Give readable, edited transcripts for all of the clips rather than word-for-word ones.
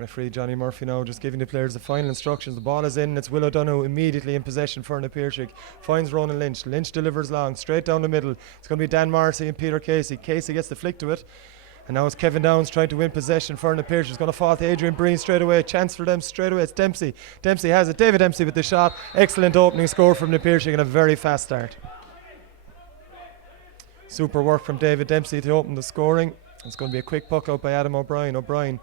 Referee Johnny Murphy now just giving the players the final instructions. The ball is in. It's Will O'Donoghue immediately in possession for Piarsaigh. Finds Ronan Lynch. Lynch delivers long, straight down the middle. It's going to be Dan Marcy and Peter Casey. Casey gets the flick to it. And now it's Kevin Downs trying to win possession for Piarsaigh. It's going to fall to Adrian Breen straight away. Chance for them straight away. It's Dempsey. Dempsey has it. David Dempsey with the shot. Excellent opening score from Piarsaigh and a very fast start. Super work from David Dempsey to open the scoring. It's going to be a quick puck out by Adam O'Brien. O'Brien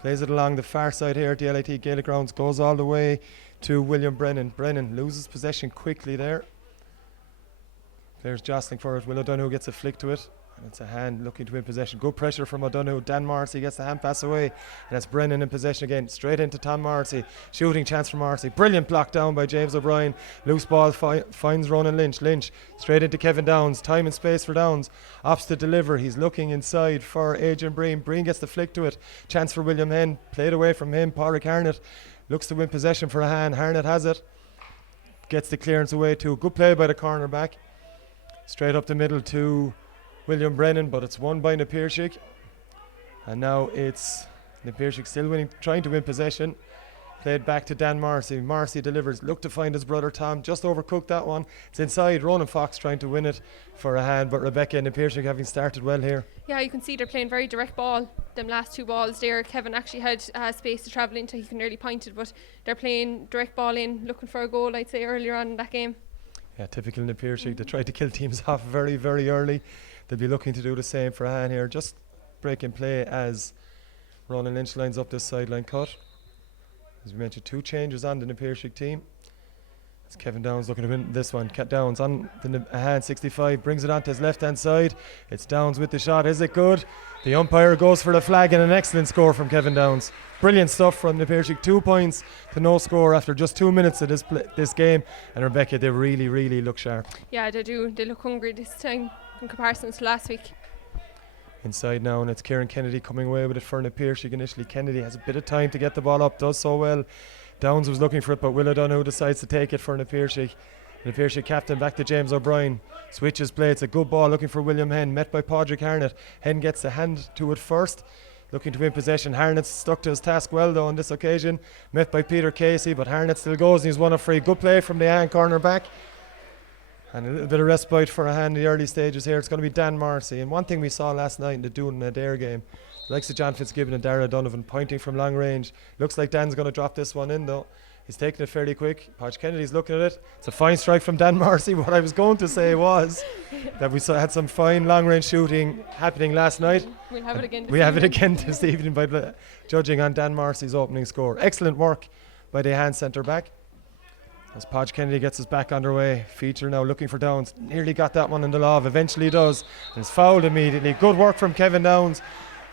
plays it along the far side here at the LIT Gaelic grounds. Goes all the way to William Brennan. Brennan loses possession quickly there. Players jostling for it. Will O'Donoghue gets a flick to it. And it's Ahane looking to win possession. Good pressure from O'Donoghue. Dan Marcy gets the hand pass away. And it's Brennan in possession again. Straight into Tom Marcy. Shooting chance for Marcy. Brilliant block down by James O'Brien. Loose ball finds Ronan Lynch. Lynch straight into Kevin Downs. Time and space for Downs. Opts to deliver. He's looking inside for Adrian Breen. Breen gets the flick to it. Chance for William Henn. Played away from him. Pádraig Harnett looks to win possession for Ahane. Harnett has it. Gets the clearance away too. Good play by the cornerback. Straight up the middle to William Brennan, but it's won by Piarsaigh. And now it's Piarsaigh still winning, trying to win possession. Played back to Dan Marcy. Marcy delivers. Look to find his brother Tom. Just overcooked that one. It's inside. Ronan Fox trying to win it for a hand, but Rebecca and Piarsaigh having started well here. Yeah, you can see they're playing very direct ball. Them last two balls there, Kevin actually had space to travel into. He can nearly point it, but they're playing direct ball in, looking for a goal, I'd say, earlier on in that game. Yeah, typical Piarsaigh. They try to kill teams off very, very early. They'll be looking to do the same for Ahane here. Just breaking play as Ronan Lynch lines up this sideline cut. As we mentioned, two changes on the Piarsaigh team. It's Kevin Downs looking to win this one. Downs on the Ahane 65, brings it onto his left hand side. It's Downs with the shot. Is it good? The umpire goes for the flag and an excellent score from Kevin Downs. Brilliant stuff from Piarsaigh. 2 points to no score after just 2 minutes of this game. And Rebecca, they really, really look sharp. Yeah, they do. They look hungry this time in comparison to last week. Inside now, and it's Kieran Kennedy coming away with it for Piarsaigh initially. Kennedy has a bit of time to get the ball up, does so well. Downs was looking for it, but Will O'Donoghue decides to take it for Piarsaigh. And the Piarsaigh captain back to James O'Brien. Switches play. It's a good ball looking for William Henn. Met by Pádraig Harnett. Henn gets the hand to it first. Looking to win possession. Harnett stuck to his task well though on this occasion. Met by Peter Casey, but Harnett still goes and he's won a free. Good play from the Ahane corner back. And a little bit of respite for Ahane in the early stages here. It's going to be Dan Marcy. And one thing we saw last night in the Doon and Adair game, the likes of John Fitzgibbon and Dara Donovan pointing from long range. Looks like Dan's going to drop this one in though. He's taking it fairly quick. Pádraig Kennedy's looking at it. It's a fine strike from Dan Marcy. What I was going to say was that we had some fine long range shooting happening last night. We'll have it again. We have it again this evening by judging on Dan Marcy's opening score. Excellent work by the Ahane centre back. As Pádraig Kennedy gets his back underway. Feature now looking for Downs. Nearly got that one in the love. Eventually does. And it's fouled immediately. Good work from Kevin Downs,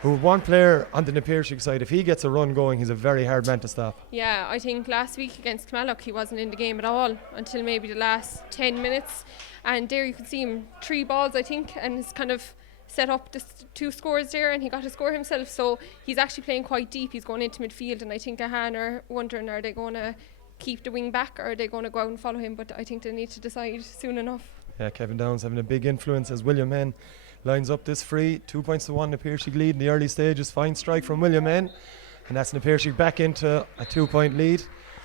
who one player on the Piarsaigh side, if he gets a run going, he's a very hard man to stop. Yeah, I think last week against Kilmallock he wasn't in the game at all until maybe the last 10 minutes. And there you can see him, 3 balls I think, and he's kind of set up the 2 scores there, and he got a score himself. So he's actually playing quite deep. He's going into midfield, and I think Ahane are wondering, are they going to keep the wing back or are they going to go out and follow him? But I think they need to decide soon enough. Yeah, Kevin Downs having a big influence as William Henn lines up this free. 2 points to 1, Piarsaigh lead in the early stages. Fine strike from William Henn, and that's Piarsaigh back into a 2-point lead.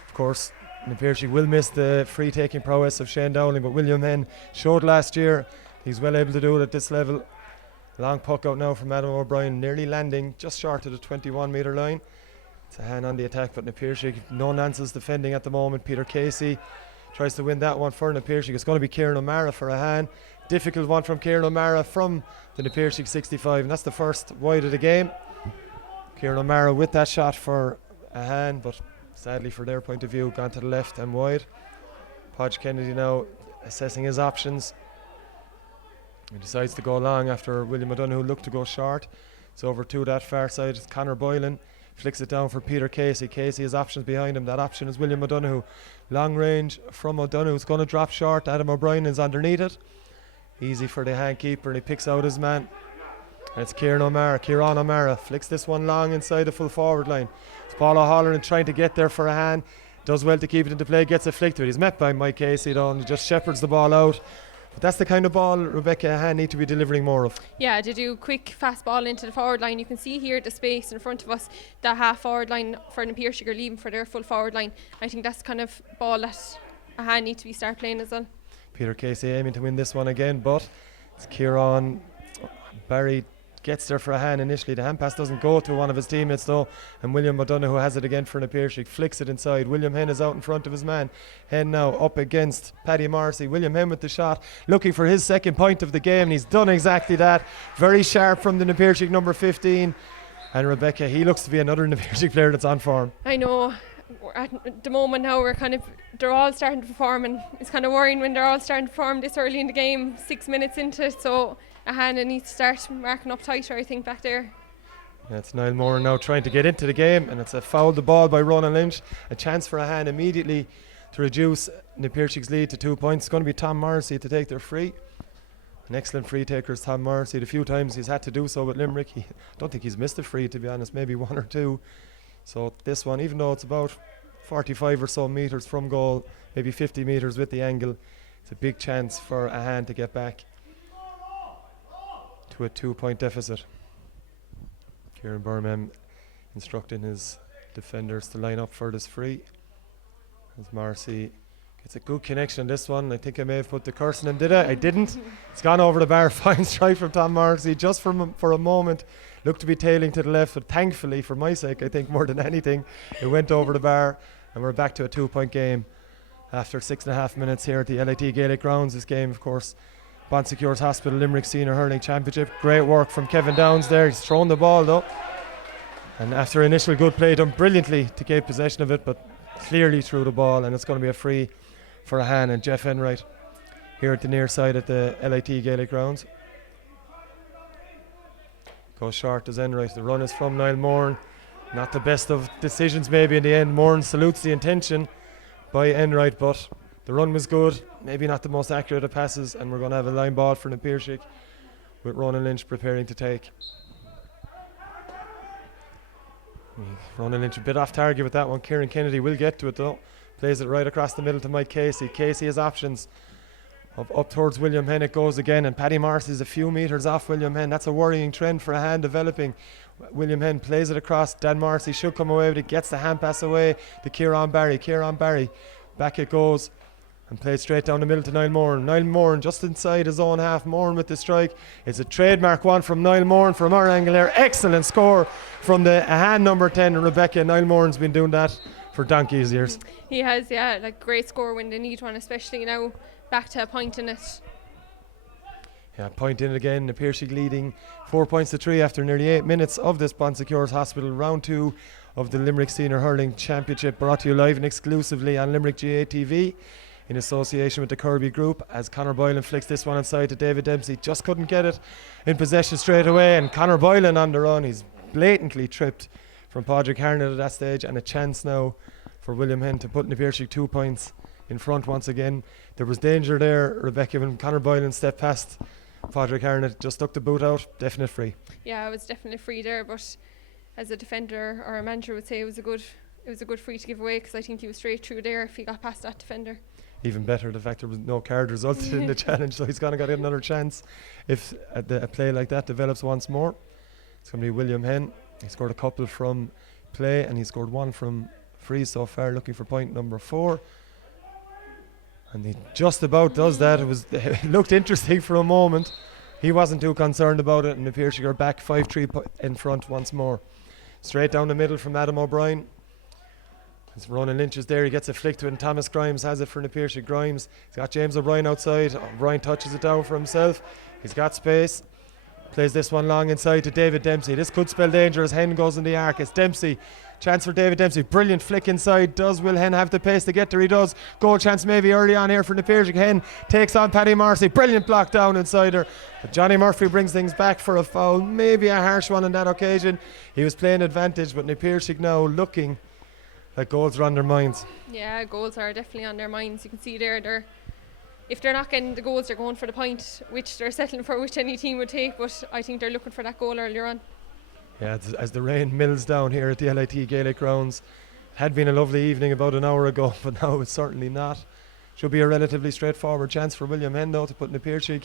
Of course, Piarsaigh will miss the free taking prowess of Shane Dowling, but William Henn showed last year he's well able to do it at this level. Long puck out now from Adam O'Brien, nearly landing just short of the 21 metre line. It's Ahane on the attack, but Piarsaigh no nonsense defending at the moment. Peter Casey tries to win that one for Piarsaigh. It's going to be Kieran O'Mara for Ahane. Difficult one from Kieran O'Mara from the Piarsaigh 65, and that's the first wide of the game. Kieran O'Mara with that shot for Ahane, but sadly for their point of view, gone to the left and wide. Pádraig Kennedy now assessing his options. He decides to go long after William O'Donoghue looked to go short. It's over to that far side. It's Conor Boylan. Flicks it down for Peter Casey. Casey has options behind him. That option is William O'Donoghue. Long range from O'Donoghue. It's going to drop short. Adam O'Brien is underneath it. Easy for the hand keeper, and he picks out his man. And it's Kieran O'Mara flicks this one long inside the full forward line. It's Paul O'Halloran trying to get there for a hand. Does well to keep it into play. Gets a flick to it. He's met by Mike Casey though, and he just shepherds the ball out. But that's the kind of ball Rebecca Ahane need to be delivering more of. Yeah, to do quick, fast ball into the forward line. You can see here the space in front of us, that half forward line for the Piarsaigh are leaving for their full forward line. I think that's the kind of ball that Ahane need to be start playing as well. Peter Casey aiming to win this one again, but it's Kieran Barry gets there for a hand initially. The hand pass doesn't go to one of his teammates though, and William O'Donoghue has it again for the Piarsaigh, flicks it inside. William Henn is out in front of his man. Henn now up against Paddy Morrissey. William Henn with the shot, looking for his second point of the game, and he's done exactly that. Very sharp from the Piarsaigh number 15. And Rebecca, he looks to be another Piarsaigh player that's on form. I know. At the moment now they're all starting to perform, and it's kind of worrying when they're all starting to perform this early in the game, 6 minutes into it, so Ahane needs to start marking up tighter, I think, back there. Yeah, it's Niall Moore now trying to get into the game, and it's a foul the ball by Ronan Lynch. A chance for Ahane immediately to reduce the Piarsaig's lead to 2 points. It's going to be Tom Morrissey to take their free. An excellent free taker is Tom Morrissey. The few times he's had to do so with Limerick, I don't think he's missed a free, to be honest, maybe one or two. So this one, even though it's about 45 or so metres from goal, maybe 50 metres with the angle, it's a big chance for Ahane to get back to a 2 point deficit. Kieran Birmingham instructing his defenders to line up for this free. As Marcy gets a good connection on this one. I think I may have put the curse on him, did I? I didn't. It's gone over the bar. Fine strike from Tom Morrissey. Just for a moment, looked to be tailing to the left, but thankfully, for my sake, I think more than anything, it went over the bar, and we're back to a 2 point game after 6.5 minutes here at the LIT Gaelic grounds. This game, of course, Bon Secours Hospital Limerick Senior Hurling Championship. Great work from Kevin Downs there. He's thrown the ball though, and after initial good play, done brilliantly to get possession of it, but clearly threw the ball, and it's going to be a free for Ahane and Jeff Enright here at the near side at the LIT Gaelic grounds. Goes short as Enright. The run is from Niall Moran. Not the best of decisions maybe in the end. Moran salutes the intention by Enright, but the run was good. Maybe not the most accurate of passes, and we're going to have a line ball for the Piarsaigh with Ronan Lynch preparing to take. Ronan Lynch a bit off target with that one. Kieran Kennedy will get to it though. Plays it right across the middle to Mike Casey. Casey has options. Up towards William Henn it goes again, and Paddy Morris is a few metres off William Henn. That's a worrying trend for a hand developing. William Henn plays it across. Dan Morrissey should come away with it, gets the hand pass away to Kieran Barry. Kieran Barry, back it goes, and plays straight down the middle to Niall Moran. Niall Moran just inside his own half. Moran with the strike. It's a trademark one from Niall Moran from our angle there. Excellent score from the Ahane number 10, Rebecca. Niall Moran's been doing that for donkey's years. He has, yeah, like great score when they need one, especially now back to a point in it. Yeah, point in it again. The Piarsaigh leading 4 points to 3 after nearly 8 minutes of this Bon Secours Hospital round 2 of the Limerick Senior Hurling Championship, brought to you live and exclusively on Limerick GA TV in association with the Kirby Group, as Conor Boylan flicks this one inside to David Dempsey. Just couldn't get it in possession straight away, and Conor Boylan on the run. He's blatantly tripped from Padraig Harnett at that stage, and a chance now for William Henn to put the Piarsaigh 2 points in front once again. There was danger there, Rebecca, when Conor Boylan stepped past Padraig Harnett, just stuck the boot out. Definite free. Yeah, it was definitely free there, but as a defender or a manager would say, it was a good free to give away, because I think he was straight through there if he got past that defender. Even better, the fact there was no card resulted in the challenge, so he's going to get another chance if a play like that develops once more. It's going to be William Henn. He scored a couple from play, and he scored one from free so far, looking for point number 4. And he just about does that. It looked interesting for a moment. He wasn't too concerned about it, and the Piarsaigh are back 5-3 in front once more. Straight down the middle from Adam O'Brien. As Ronan Lynch is there, he gets a flick to it, and Thomas Grimes has it for the Piarsaigh. Grimes, he's got James O'Brien outside. O'Brien touches it down for himself. He's got space. Plays this one long inside to David Dempsey. This could spell danger as Henn goes in the arc. It's Dempsey. Chance for David Dempsey. Brilliant flick inside. Will Henn have the pace to get there? He does. Goal chance maybe early on here for the Piarsaigh. Henn takes on Paddy Morrissey. Brilliant block down inside her. But Johnny Murphy brings things back for a foul. Maybe a harsh one on that occasion. He was playing advantage, but the Piarsaigh now looking like goals are on their minds. Yeah, goals are definitely on their minds. You can see there, if they're not getting the goals, they're going for the point, which they're settling for, which any team would take, but I think they're looking for that goal earlier on. Yeah, as the rain mills down here at the LIT Gaelic grounds. Had been a lovely evening about an hour ago, but now it's certainly not. Should be a relatively straightforward chance for William Hen though to put in Piarsaigh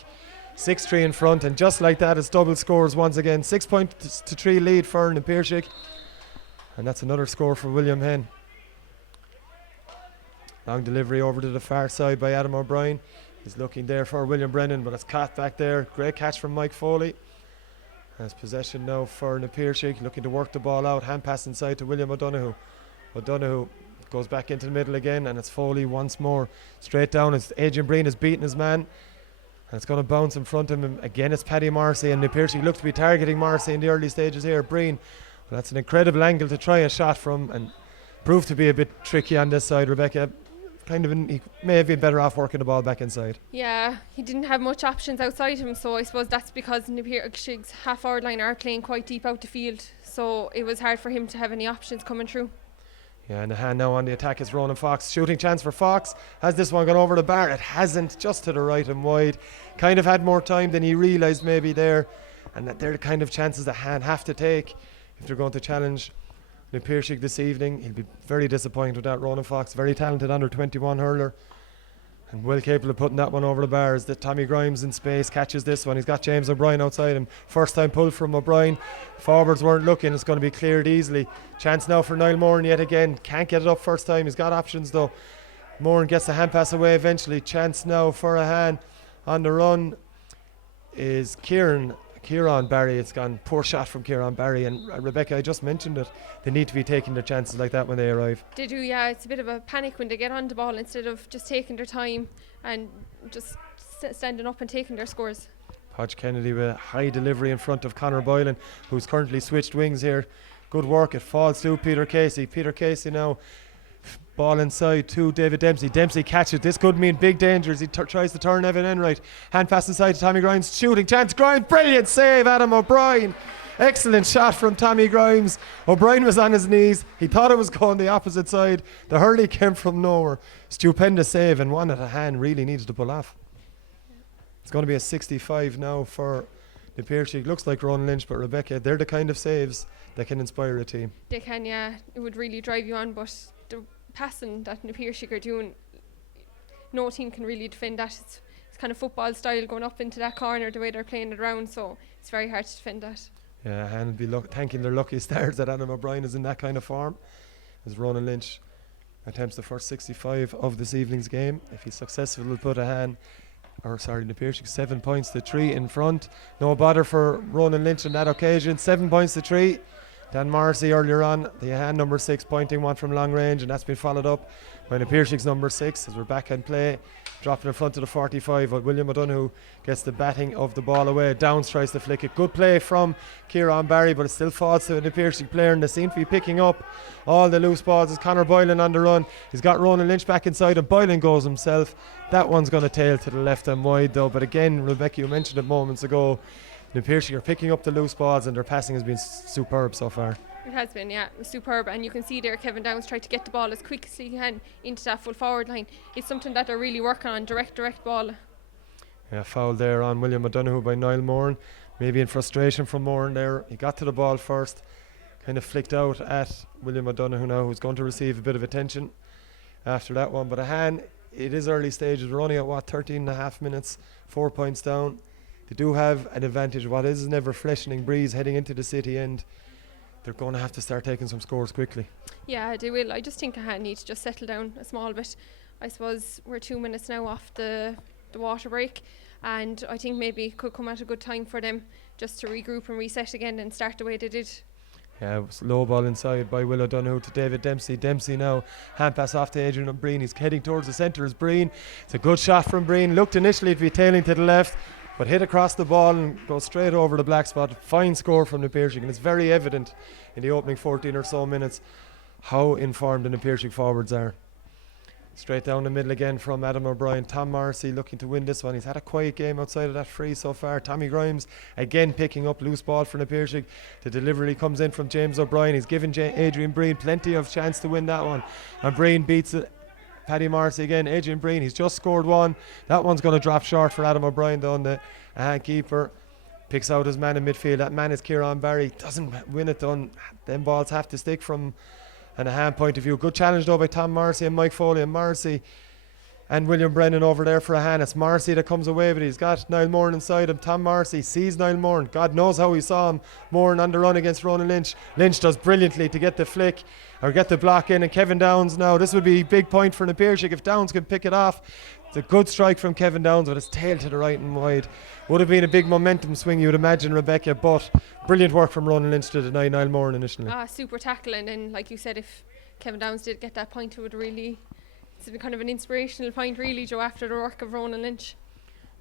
6-3 in front, and just like that it's double scores once again. 6-3 lead for Piarsaigh, and that's another score for William Hen. Long delivery over to the far side by Adam O'Brien. He's looking there for William Brennan, but it's caught back there. Great catch from Mike Foley. Has possession now for Piarsaigh, looking to work the ball out. Hand pass inside to William O'Donoghue. O'Donoghue goes back into the middle again, and it's Foley once more. Straight down, it's Adrian Breen has beaten his man. And it's going to bounce in front of him. Again, it's Paddy Marcy, and Piarsaigh look to be targeting Marcy in the early stages here. Breen, well, that's an incredible angle to try a shot from, and proved to be a bit tricky on this side, Rebecca. He may have been better off working the ball back inside. Yeah, he didn't have much options outside him, so I suppose that's because Piarsaig's half-forward line are playing quite deep out the field, so it was hard for him to have any options coming through. Yeah, and the hand now on the attack is Ronan Fox. Shooting chance for Fox. Has this one gone over the bar? It hasn't, just to the right and wide. Kind of had more time than he realised maybe there, and that they're the kind of chances that Han have to take if they're going to challenge Piarsaigh this evening. He'll be very disappointed with that. Ronan Fox, very talented under 21 hurler, and well capable of putting that one over the bar. As the Tommy Grimes in space catches this one. He's got James O'Brien outside him. First time pull from O'Brien. Forwards weren't looking. It's going to be cleared easily. Chance now for Niall Moran yet again. Can't get it up first time. He's got options though. Moran gets the hand pass away eventually. Chance now for Ahane. On the run is Kieran Barry. It's gone poor shot from Kieran Barry, and Rebecca, I just mentioned it, they need to be taking their chances like that when they arrive. They do, yeah. It's a bit of a panic when they get on the ball instead of just taking their time and just standing up and taking their scores. Podge Kennedy with a high delivery in front of Conor Boylan, who's currently switched wings here. Good work. It falls to Peter Casey. Peter Casey now ball inside to David Dempsey. Dempsey catches. This could mean big dangers. He tries to turn Evan Enright. Hand pass inside to Tommy Grimes. Shooting chance. Grimes. Brilliant save. Adam O'Brien. Excellent shot from Tommy Grimes. O'Brien was on his knees. He thought it was going the opposite side. The hurley came from nowhere. Stupendous save, and one that Ahane really needed to pull off. It's going to be a 65 now for the Piarsaigh. Looks like Ronan Lynch, but Rebecca, they're the kind of saves that can inspire a team. They can, yeah. It would really drive you on, but the passing that Piarsaigh are doing, no team can really defend that. It's kind of football style going up into that corner the way they're playing it around, so it's very hard to defend that. Yeah, and be thanking their lucky stars that Adam O'Brien is in that kind of form, as Ronan Lynch attempts the first 65 of this evening's game. If he's successful, he'll put the Piarsaigh 7 points to 3 in front. No bother for Ronan Lynch on that occasion. 7 points to 3. Dan Morrissey earlier on, the hand number 6 pointing one from long range, and that's been followed up by the Piarsaigh number 6 as we're back in play, dropping in front of the 45. William O'Donoghue gets the batting of the ball away. Downs tries to flick it. Good play from Kieran Barry, but it still falls to the Piarsaigh player, and they seem to be picking up all the loose balls. As Conor Boylan on the run, he's got Ronan Lynch back inside, and Boylan goes himself. That one's going to tail to the left and wide though, but again, Rebecca, you mentioned it moments ago, the Piarsaigh are picking up the loose balls, and their passing has been superb so far. It has been, yeah, superb, and you can see there Kevin Downs tried to get the ball as quick as he can into that full forward line. It's something that they're really working on, direct ball. Yeah, foul there on William O'Donoghue by Niall Moran. Maybe in frustration from Moran there. He got to the ball first, kind of flicked out at William O'Donoghue now, who's going to receive a bit of attention after that one. But Ahane, it is early stages. We're only at 13 and a half minutes, 4 points down. They do have an advantage. What is an ever freshening breeze heading into the city end. They're going to have to start taking some scores quickly. Yeah, they will. I just think Ahane need to just settle down a small bit. I suppose we're 2 minutes now off the water break, and I think maybe it could come at a good time for them just to regroup and reset again and start the way they did. Yeah, it was low ball inside by Will O'Donoghue to David Dempsey. Dempsey now, hand pass off to Adrian Breen. He's heading towards the centre as Breen. It's a good shot from Breen. Looked initially to be tailing to the left, but hit across the ball and goes straight over the black spot. Fine score from the Piarsaigh, and it's very evident in the opening 14 or so minutes how informed the Piarsaigh forwards are. Straight down the middle again from Adam O'Brien. Tom Morrissey looking to win this one. He's had a quiet game outside of that free so far. Tommy Grimes again picking up loose ball from the Piarsaigh. The delivery comes in from James O'Brien. He's given Adrian Breen plenty of chance to win that one, and Breen beats it. Paddy Morrissey again. Adrian Breen, he's just scored one. That one's going to drop short for Adam O'Brien though, and the keeper picks out his man in midfield. That man is Kieran Barry. Doesn't win it though. Them balls have to stick from an Ahane point of view. Good challenge though by Tom Morrissey and Mike Foley. And Morrissey, And William Brennan over there for Ahane. It's Marcy that comes away, but he's got Niall Moran inside him. Tom Marcy sees Niall Moran. God knows how he saw him. Moran on the run against Ronan Lynch. Lynch does brilliantly to get the flick or get the block in. And Kevin Downs now. This would be a big point for Piarsaigh if Downs can pick it off. It's a good strike from Kevin Downs with his tail to the right and wide. Would have been a big momentum swing, you would imagine, Rebecca, but brilliant work from Ronan Lynch to deny Niall Moran initially. Super tackle, and then like you said, if Kevin Downs did get that point, it would really, it's been kind of an inspirational point really, Joe, after the work of Ronan Lynch.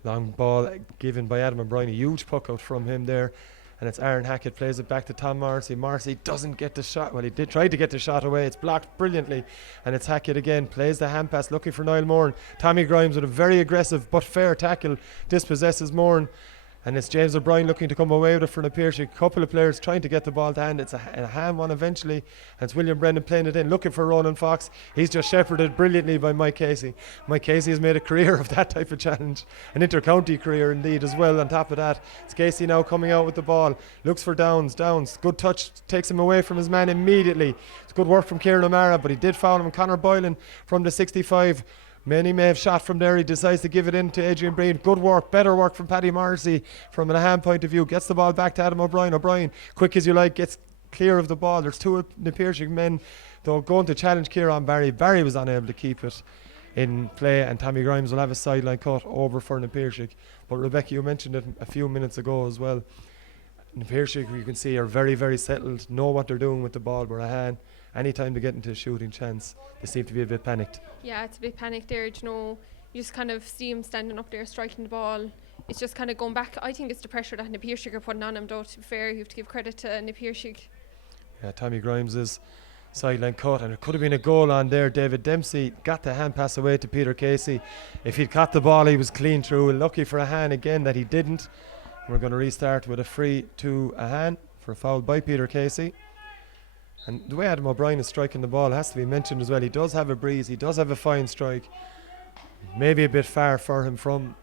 Long ball given by Adam O'Brien, a huge puck out from him there, and it's Aaron Hackett plays it back to Tom Marcy. Marcy doesn't get the shot, well he did try to get the shot away, it's blocked brilliantly, and it's Hackett again, plays the hand pass looking for Niall Moran. Tommy Grimes with a very aggressive but fair tackle dispossesses Moran, and it's James O'Brien looking to come away with it for Piarsaigh. A couple of players trying to get the ball to hand. It's a hand one eventually, and it's William Brennan playing it in, looking for Ronan Fox. He's just shepherded brilliantly by Mike Casey. Mike Casey has made a career of that type of challenge, an inter-county career indeed as well. On top of that, it's Casey now coming out with the ball, looks for Downs, good touch, takes him away from his man immediately. It's good work from Kieran O'Mara, but he did foul him. Conor Boylan from the 65. Many may have shot from there. He decides to give it in to Adrian Breen. Good work, better work from Paddy Marcy from an Ahane point of view. Gets the ball back to Adam O'Brien. O'Brien, quick as you like, gets clear of the ball. There's two of the Piarsaigh men though going to challenge Kieran Barry. Barry was unable to keep it in play, and Tommy Grimes will have a sideline cut over for Piarsaigh. But Rebecca, you mentioned it a few minutes ago as well. Piarsaigh, you can see, are very, very settled, know what they're doing with the ball, but Ahane, any time to get into a shooting chance, they seem to be a bit panicked. Yeah, it's a bit panicked there. You just kind of see him standing up there striking the ball. It's just kind of going back. I think it's the pressure that Piarsaigh are putting on him, though, to be fair. You have to give credit to Piarsaigh. Yeah, Tommy Grimes' sideline cut, and it could have been a goal on there. David Dempsey got the hand pass away to Peter Casey. If he'd caught the ball, he was clean through. Lucky for Ahane again that he didn't. We're going to restart with a free to Ahane for a foul by Peter Casey. And the way Adam O'Brien is striking the ball has to be mentioned as well. He does have a breeze, he does have a fine strike. Maybe a bit far for him from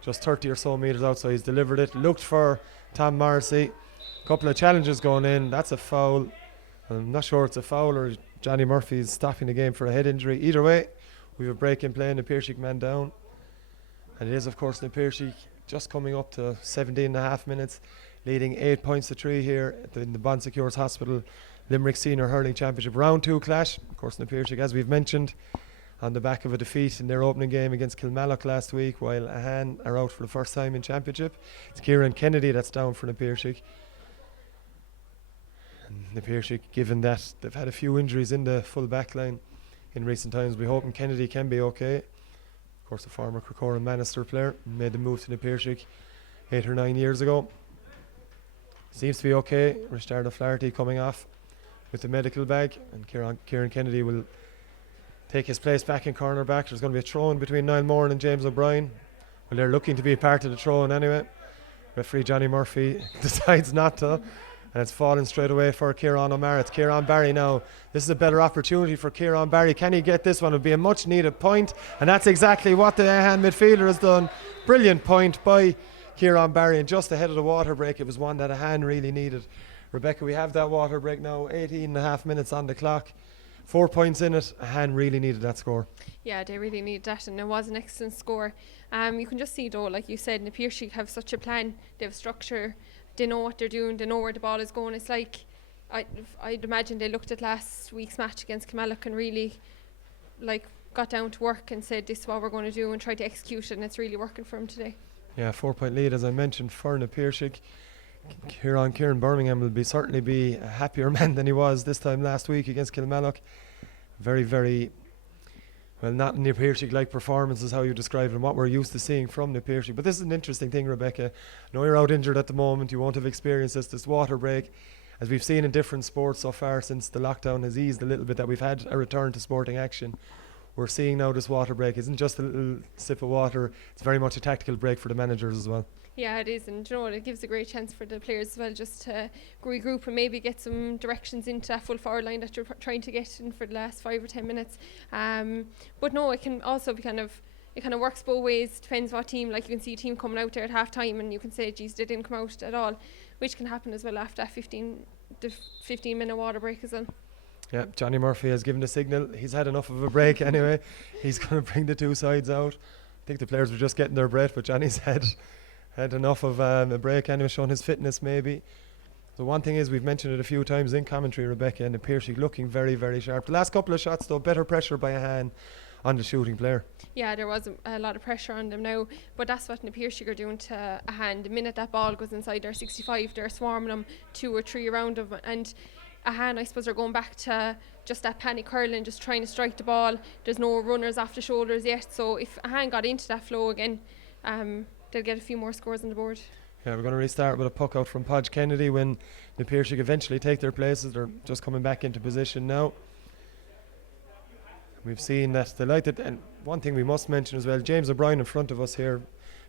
just 30 or so metres out, so he's delivered it. Looked for Tom Marcy. A couple of challenges going in. That's a foul. I'm not sure it's a foul or Johnny Murphy's stopping the game for a head injury. Either way, we have a break in play and Piarsaigh man down. And it is, of course, Piarsaigh just coming up to 17 and a half minutes, leading 8 points to 3 here in the Bon Secures Hospital Limerick Senior Hurling Championship Round 2 clash. Of course, Piarsaigh, as we've mentioned, on the back of a defeat in their opening game against Kilmallock last week, while Ahane are out for the first time in championship. It's Kieran Kennedy that's down for Piarsaigh. And Piarsaigh, given that they've had a few injuries in the full back line in recent times, we hope Kennedy can be okay. Of course, the former Corcoran Manister player made the move to Piarsaigh 8 or 9 years ago. Seems to be okay. Richard O'Flaherty coming off with the medical bag, and Kieran Kennedy will take his place back in cornerback. There's going to be a throw-in between Niall Moran and James O'Brien. Well, they're looking to be a part of the throw-in anyway. Referee Johnny Murphy decides not to, and it's fallen straight away for Kieran O'Mara. It's Kieran Barry now. This is a better opportunity for Kieran Barry. Can he get this one? It would be a much needed point, and that's exactly what the Ahane midfielder has done. Brilliant point by Kieran Barry, and just ahead of the water break, it was one that Ahane really needed. Rebecca, we have that water break now, 18 and a half minutes on the clock. 4 points in it. Ahane really needed that score. Yeah, they really needed that, and it was an excellent score. You can just see, though, like you said, Piarsaigh have such a plan. They have structure. They know what they're doing. They know where the ball is going. It's like, I'd imagine they looked at last week's match against Kilmallock and really got down to work and said, this is what we're going to do, and tried to execute it, and it's really working for them today. Yeah, 4 point lead, as I mentioned, for Piarsaigh. Kieran Birmingham will certainly be a happier man than he was this time last week against Kilmallock. Very, very, well, not in the Piarsaigh-like performance is how you describe it, and what we're used to seeing from the Piarsaigh. But this is an interesting thing, Rebecca. I know you're out injured at the moment. You won't have experienced this water break. As we've seen in different sports so far since the lockdown has eased a little bit, that we've had a return to sporting action. We're seeing now this water break isn't just a little sip of water. It's very much a tactical break for the managers as well. Yeah, it is, and it gives a great chance for the players as well, just to regroup and maybe get some directions into that full forward line that you're trying to get in for the last 5 or 10 minutes. But no, it can also be it kind of works both ways. Depends what team. Like, you can see a team coming out there at half time and you can say, geez, they didn't come out at all, which can happen as well after that 15-minute water break as well. Yeah, Johnny Murphy has given the signal. He's had enough of a break anyway. He's going to bring the two sides out. I think the players were just getting their breath, but Johnny's had enough of a break anyway, showing his fitness maybe. The one thing is, we've mentioned it a few times in commentary, Rebecca, and Piarsaigh looking very, very sharp. The last couple of shots, though, better pressure by Ahane on the shooting player. Yeah, there was a lot of pressure on them now, but that's what the Piarsaigh are doing to Ahane. The minute that ball goes inside their 65, they're swarming them 2 or 3 around them, and Ahane, I suppose, are going back to just that panic hurling, just trying to strike the ball. There's no runners off the shoulders yet, so if Ahane got into that flow again, they'll get a few more scores on the board. Yeah, we're going to restart with a puck out from Podge Kennedy when the Piarsaigh eventually take their places. They're just coming back into position now. We've seen that they liked it, and one thing we must mention as well, James O'Brien in front of us here,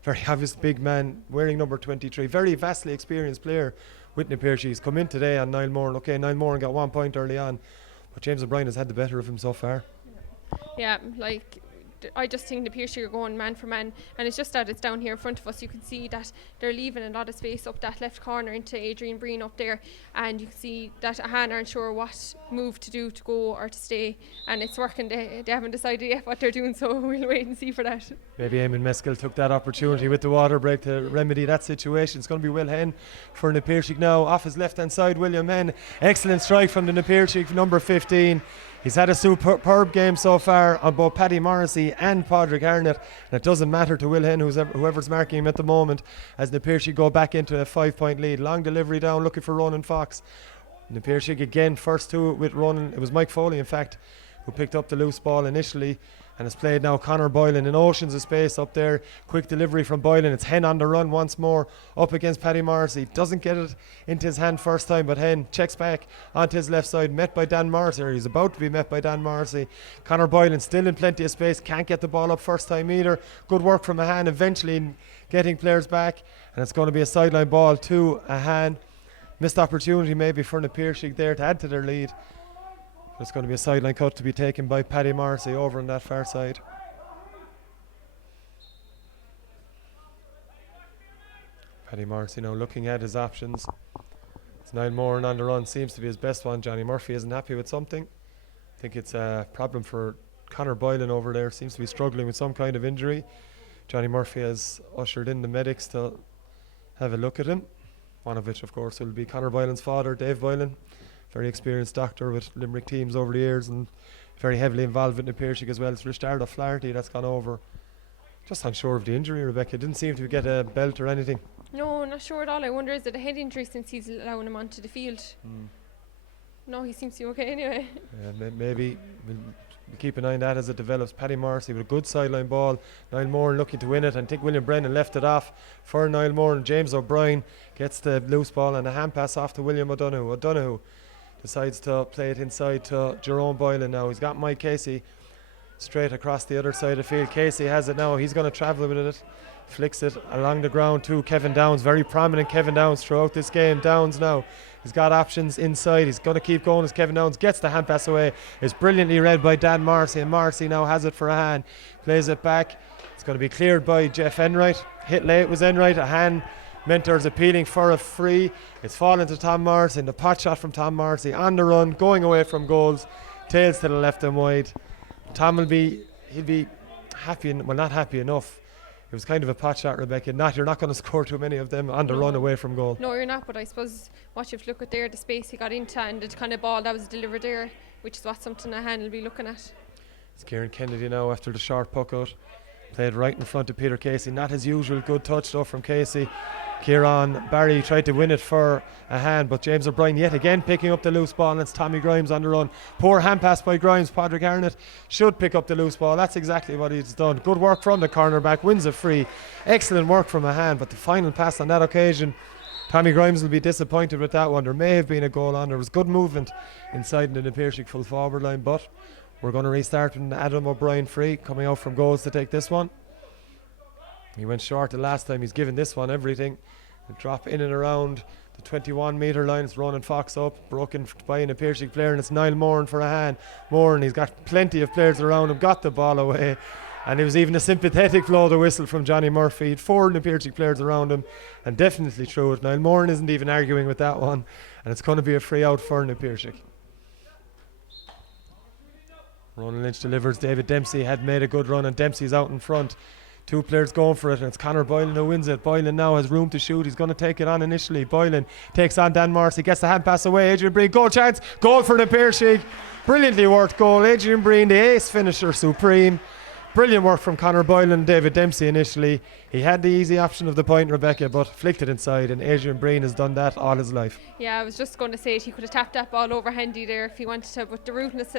very obvious big man wearing number 23, very vastly experienced player with the Piarsaigh. He's come in today on Niall Moran. Okay, Niall Moran got 1 point early on, but James O'Brien has had the better of him so far. Yeah, I just think the Piarsaigh are going man for man, and it's just that it's down here in front of us. You can see that they're leaving a lot of space up that left corner into Adrian Breen up there, and you can see that Ahane aren't sure what move to do, to go or to stay, and it's working. They haven't decided yet what they're doing, so we'll wait and see for that. Maybe Eamon Meskel took that opportunity with the water break to remedy that situation. It's going to be Will Henn for the Piarsaigh now. Off his left hand side, William Henn. Excellent strike from the Piarsaigh, number 15. He's had a superb game so far on both Paddy Morrissey and Padraig Arnott, and it doesn't matter to Will Henn, whoever's marking him at the moment, as the Piarsaigh go back into a 5-point lead. Long delivery down, looking for Ronan Fox. And the Piarsaigh again, first two with Ronan. It was Mike Foley, in fact, who picked up the loose ball initially, and it's played now Conor Boylan in oceans of space up there. Quick delivery from Boylan. It's Henn on the run once more up against Paddy Morrissey. Doesn't get it into his hand first time, but Henn checks back onto his left side, met by Dan Morrissey, or he's about to be met by Dan Morrissey. Conor Boylan still in plenty of space, can't get the ball up first time either. Good work from Ahane eventually in getting players back, and it's going to be a sideline ball to Ahane. Missed opportunity maybe for the Piarsaigh there to add to their lead. It's going to be a sideline cut to be taken by Paddy Morrissey over on that far side. Paddy Morrissey now looking at his options. It's Niall Moran on the run, seems to be his best one. Johnny Murphy isn't happy with something. I think it's a problem for Conor Boylan over there, seems to be struggling with some kind of injury. Johnny Murphy has ushered in the medics to have a look at him. One of which, of course, will be Conor Boylan's father, Dave Boylan. Very experienced doctor with Limerick teams over the years and very heavily involved in the Piarsaigh as well. It's Richard O'Flaherty that's gone over. Just unsure of the injury, Rebecca. Didn't seem to get a belt or anything. No, not sure at all. I wonder, is it a head injury since he's allowing him onto the field? No, he seems to be okay anyway. Yeah, maybe we'll keep an eye on that as it develops. Paddy Morrissey with a good sideline ball. Niall Moran looking to win it, and I think William Brennan left it off for Niall Moran. James O'Brien gets the loose ball and a hand pass off to William O'Donoghue. O'Donoghue decides to play it inside to Jerome Boylan now. He's got Mike Casey straight across the other side of the field. Casey has it now. He's going to travel with it. Flicks it along the ground to Kevin Downs. Very prominent Kevin Downs throughout this game. Downs now. He's got options inside. He's going to keep going as Kevin Downs gets the hand pass away. It's brilliantly read by Dan Morrissey, and Morrissey now has it for Ahane. Plays it back. It's going to be cleared by Jeff Enright. Hit late was Enright. Ahane mentors appealing for a free. It's fallen to Tom Morrissey, and the pot shot from Tom Morrissey on the run, going away from goals. Tails to the left and wide. Tom he'll be happy, well, not happy enough. It was kind of a pot shot, Rebecca. You're not going to score too many of them on the run away from goal. No, you're not, but I suppose what you have to look at there, the space he got into and the kind of ball that was delivered there, which is what something Ahane will be looking at. It's Kieran Kennedy now after the short puck out. Played right in front of Peter Casey. Not his usual good touch though from Casey. Kieran Barry tried to win it for Ahane, but James O'Brien yet again picking up the loose ball, and it's Tommy Grimes on the run. Poor hand pass by Grimes. Padraig Arnott should pick up the loose ball. That's exactly what he's done. Good work from the cornerback, wins a free. Excellent work from Ahane, but the final pass on that occasion, Tommy Grimes will be disappointed with that one. There may have been a goal on. There was good movement inside the Piarsaigh full forward line, but we're going to restart with Adam O'Brien free coming out from goals to take this one. He went short the last time. He's given this one everything. A drop in and around the 21 metre line. It's Ronan Fox up, broken by an Piarsaigh player, and it's Niall Moran for Ahane. Moran, he's got plenty of players around him, got the ball away, and it was even a sympathetic blow the whistle from Johnny Murphy. He had 4 Piarsaigh players around him and definitely threw it. Niall Moran isn't even arguing with that one, and it's going to be a free out for Piarsaigh. Ronan Lynch delivers. David Dempsey had made a good run, and Dempsey's out in front. Two players going for it, and it's Conor Boylan who wins it. Boylan now has room to shoot. He's going to take it on initially. Boylan takes on Dan Morrissey, gets the hand pass away. Adrian Breen, goal chance. Goal for the Piarsaigh. Brilliantly worked goal. Adrian Breen, the ace finisher, supreme. Brilliant work from Conor Boylan and David Dempsey initially. He had the easy option of the point, Rebecca, but flicked it inside, and Adrian Breen has done that all his life. Yeah, I was just going to say it. He could have tapped that ball over handy there if he wanted to, but the rudeness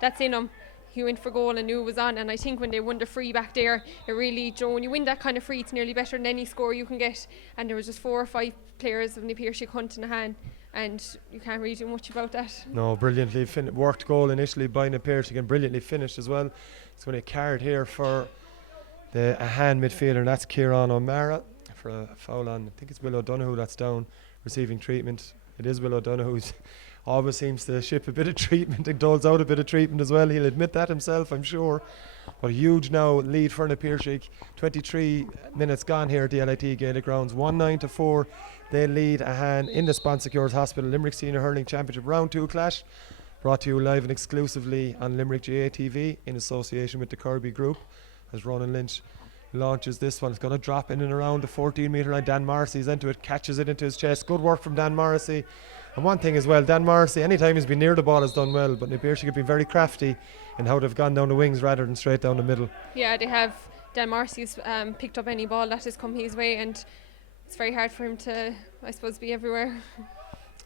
that's in him, he went for goal and knew it was on. And I think when they won the free back there, it really, when you win that kind of free, it's nearly better than any score you can get. And there was just 4 or 5 players of the Piarsaigh hunting a hand, and you can't really do much about that. No, brilliantly worked goal initially by the Piarsaigh, and brilliantly finished as well. It's going to be a card here for the Ahane midfielder, and that's Kieran O'Mara for a foul on, I think it's Will O'Donoghue that's down receiving treatment. It is Will O'Donoghue. Always seems to ship a bit of treatment and doles out a bit of treatment as well. He'll admit that himself, I'm sure. But a huge now lead for the Piarsaigh. 23 minutes gone here at the LIT Gaelic Grounds. 1-9-4. They lead Ahane in the Sponsecures Hospital Limerick Senior Hurling Championship Round 2 clash. Brought to you live and exclusively on Limerick GA TV in association with the Kirby Group. As Ronan Lynch launches this one, it's going to drop in and around the 14-metre line. Dan Morrissey's into it, catches it into his chest. Good work from Dan Morrissey. And one thing as well, Dan Morrissey, anytime he's been near the ball, has done well, but Piarsaigh could be very crafty in how they've gone down the wings rather than straight down the middle. Yeah, they have. Dan Morrissey's picked up any ball that has come his way, and it's very hard for him to, I suppose, be everywhere.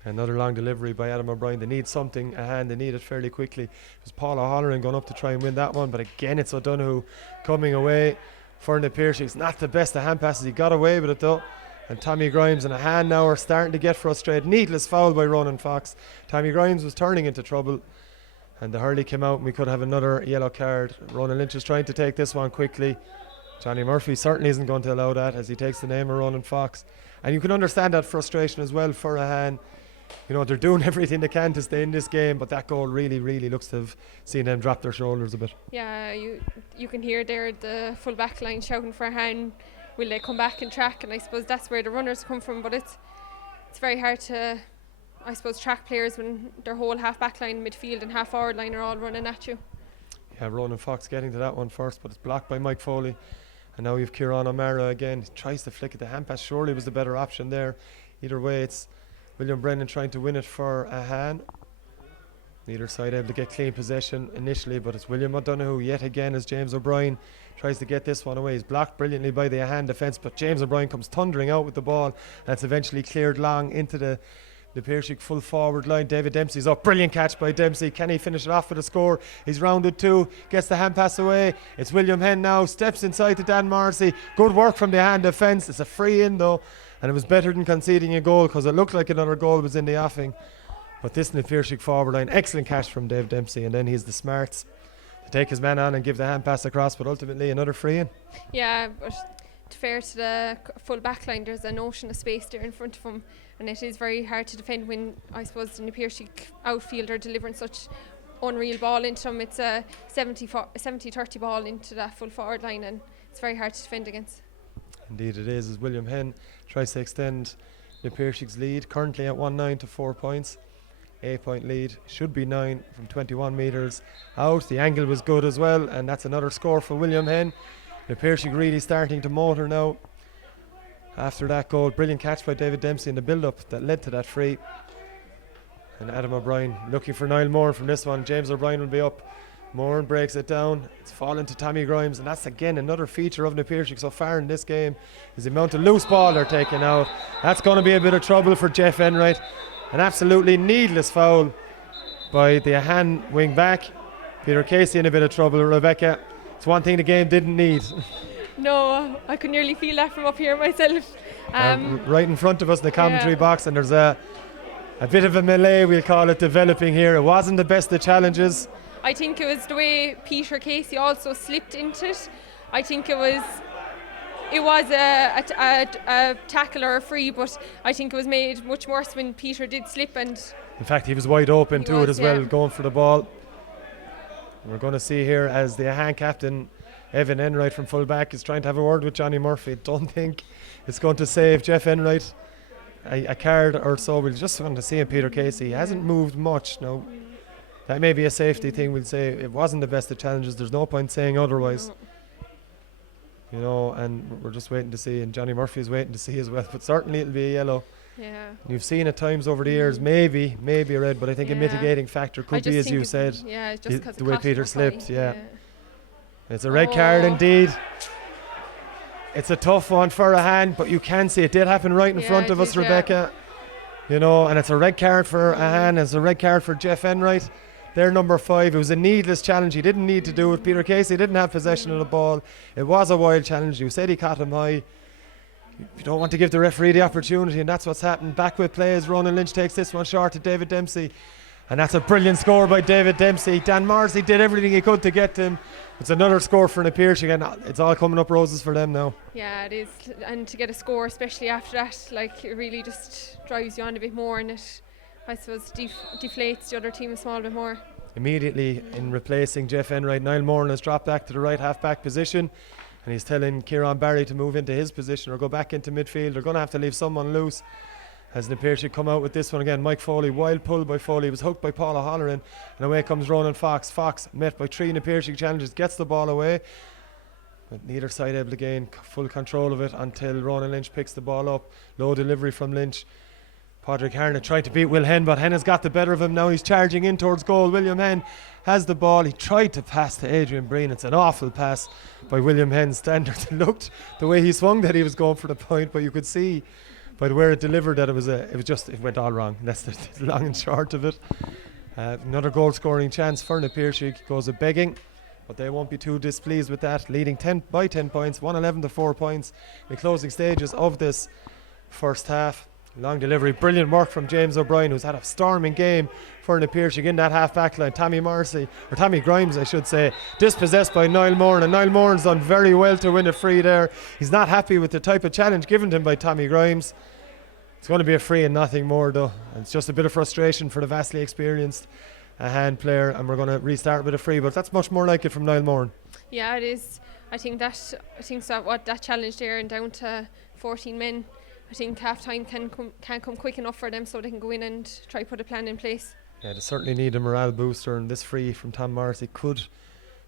Another long delivery by Adam O'Brien. They need something a hand. They need it fairly quickly. It was Paul O'Halloran going up to try and win that one, but again it's O'Donoghue coming away for the Piarsaigh. It's not the best of hand passes. He got away with it though. And Tommy Grimes and Ahane now are starting to get frustrated. Needless foul by Ronan Fox. Tommy Grimes was turning into trouble, and the hurley came out, and we could have another yellow card. Ronan Lynch is trying to take this one quickly. Johnny Murphy certainly isn't going to allow that as he takes the name of Ronan Fox. And you can understand that frustration as well for Ahane. You know, they're doing everything they can to stay in this game, but that goal really, really looks to have seen them drop their shoulders a bit. Yeah, you can hear there the full back line shouting for Ahane. Will they come back and track? And I suppose that's where the runners come from, but it's very hard to, I suppose, track players when their whole half back line, midfield and half forward line are all running at you. Yeah, Ronan Fox getting to that one first, but it's blocked by Mike Foley. And now you've Kieran O'Mara again. He tries to flick it. The hand pass surely was the better option there. Either way, it's William Brennan trying to win it for Ahane. Neither side able to get clean possession initially, but it's William O'Donoghue yet again as James O'Brien tries to get this one away. He's blocked brilliantly by the Ahane defence, but James O'Brien comes thundering out with the ball, and it's eventually cleared long into the Piarsaigh full forward line. David Dempsey's up. Brilliant catch by Dempsey. Can he finish it off with a score? He's rounded 2, gets the hand pass away. It's William Henn now, steps inside to Dan Morrissey. Good work from the Ahane defence. It's a free in though, and it was better than conceding a goal because it looked like another goal was in the offing. But this in the Piarsaigh forward line, excellent catch from Dave Dempsey, and then he's the smarts to take his man on and give the hand pass across, but ultimately another free in. Yeah, but to fair to the full back line, there's an ocean of space there in front of him, and it is very hard to defend when, I suppose, the Piarsaigh outfield are delivering such unreal ball into them. It's a 70-30 ball into that full forward line, and it's very hard to defend against. Indeed it is, as William Henn tries to extend the Piarsaig's lead, currently at 1-9 to 4 points. 8-point lead, should be 9 from 21 metres out. The angle was good as well, and that's another score for William Henn. The Piarsaigh really starting to motor now after that goal. Brilliant catch by David Dempsey in the build-up that led to that free. And Adam O'Brien looking for Niall Moore from this one. James O'Brien will be up. Moore breaks it down. It's fallen to Tommy Grimes, and that's again another feature of the Piarsaigh so far in this game is the amount of loose ball they're taking out. That's going to be a bit of trouble for Jeff Enright. An absolutely needless foul by the Ahane wing back. Peter Casey in a bit of trouble. Rebecca, it's one thing the game didn't need. No, I could nearly feel that from up here myself. Right in front of us in the commentary box, and there's a bit of a melee, we'll call it, developing here. It wasn't the best of challenges. I think it was the way Peter Casey also slipped into it. I think it was a tackle or a free, but I think it was made much worse when Peter did slip, and in fact he was wide open to it as well, going for the ball. We're going to see here as the Ahane captain Evan Enright from full back is trying to have a word with Johnny Murphy. Don't think it's going to save Jeff Enright a card or so. We're just going to see him, Peter Casey. He hasn't moved much now. That may be a safety thing. We'll say it wasn't the best of challenges. There's no point saying otherwise. No. You know, and we're just waiting to see, and Johnny Murphy is waiting to see as well. But certainly it'll be a yellow. Yeah. You've seen at times over the years, maybe a red, but I think a mitigating factor could be, as you said, yeah, just the way Peter slipped. Yeah. It's a red Oh. card indeed. It's a tough one for Ahane, but you can see it did happen right in front of us, Rebecca. You know, and it's a red card for Ahane. It's a red card for Jeff Enright. They're number 5. It was a needless challenge. He didn't need to do it. Peter Casey didn't have possession of the ball. It was a wild challenge. You said he caught him high. You don't want to give the referee the opportunity, and that's what's happened. Back with plays. Ronan Lynch takes this one short to David Dempsey. And that's a brilliant score by David Dempsey. Dan Morrissey did everything he could to get to him. It's another score for Piarsaigh, and it's all coming up roses for them now. Yeah, it is. And to get a score, especially after that, like, it really just drives you on a bit more, and it, I suppose, deflates the other team a small bit more. Immediately in replacing Jeff Enright, Niall Moran has dropped back to the right half-back position, and he's telling Kieran Barry to move into his position or go back into midfield. They're going to have to leave someone loose. As Piarsaigh come out with this one again, Mike Foley, wild pull by Foley, was hooked by Paul O'Halloran, and away comes Ronan Fox. Fox, met by 3 Piarsaigh challenges, gets the ball away, but neither side able to gain full control of it until Ronan Lynch picks the ball up. Low delivery from Lynch. Padraig Harnett tried to beat Will Henn, but Henn has got the better of him now. He's charging in towards goal. William Henn has the ball. He tried to pass to Adrian Breen. It's an awful pass by William Henn standards. It looked the way he swung that he was going for the point, but you could see by where it delivered that it went all wrong. That's the long and short of it. Another goal scoring chance for Piarsaigh goes a begging, but they won't be too displeased with that, leading 10 points, 111 to 4 points in closing stages of this first half. Long delivery, brilliant work from James O'Brien, who's had a storming game for Piarsaigh in that half-back line. Tommy Grimes, I should say, dispossessed by Niall Moran, and Niall Moran's done very well to win a free there. He's not happy with the type of challenge given to him by Tommy Grimes. It's going to be a free and nothing more, though. And it's just a bit of frustration for the vastly experienced hand player, and we're going to restart with a free, but that's much more like it from Niall Moran. Yeah, it is. I think that challenge there and down to 14 men, I think half time can come quick enough for them so they can go in and try put a plan in place. Yeah, they certainly need a morale booster, and this free from Tom Morrissey could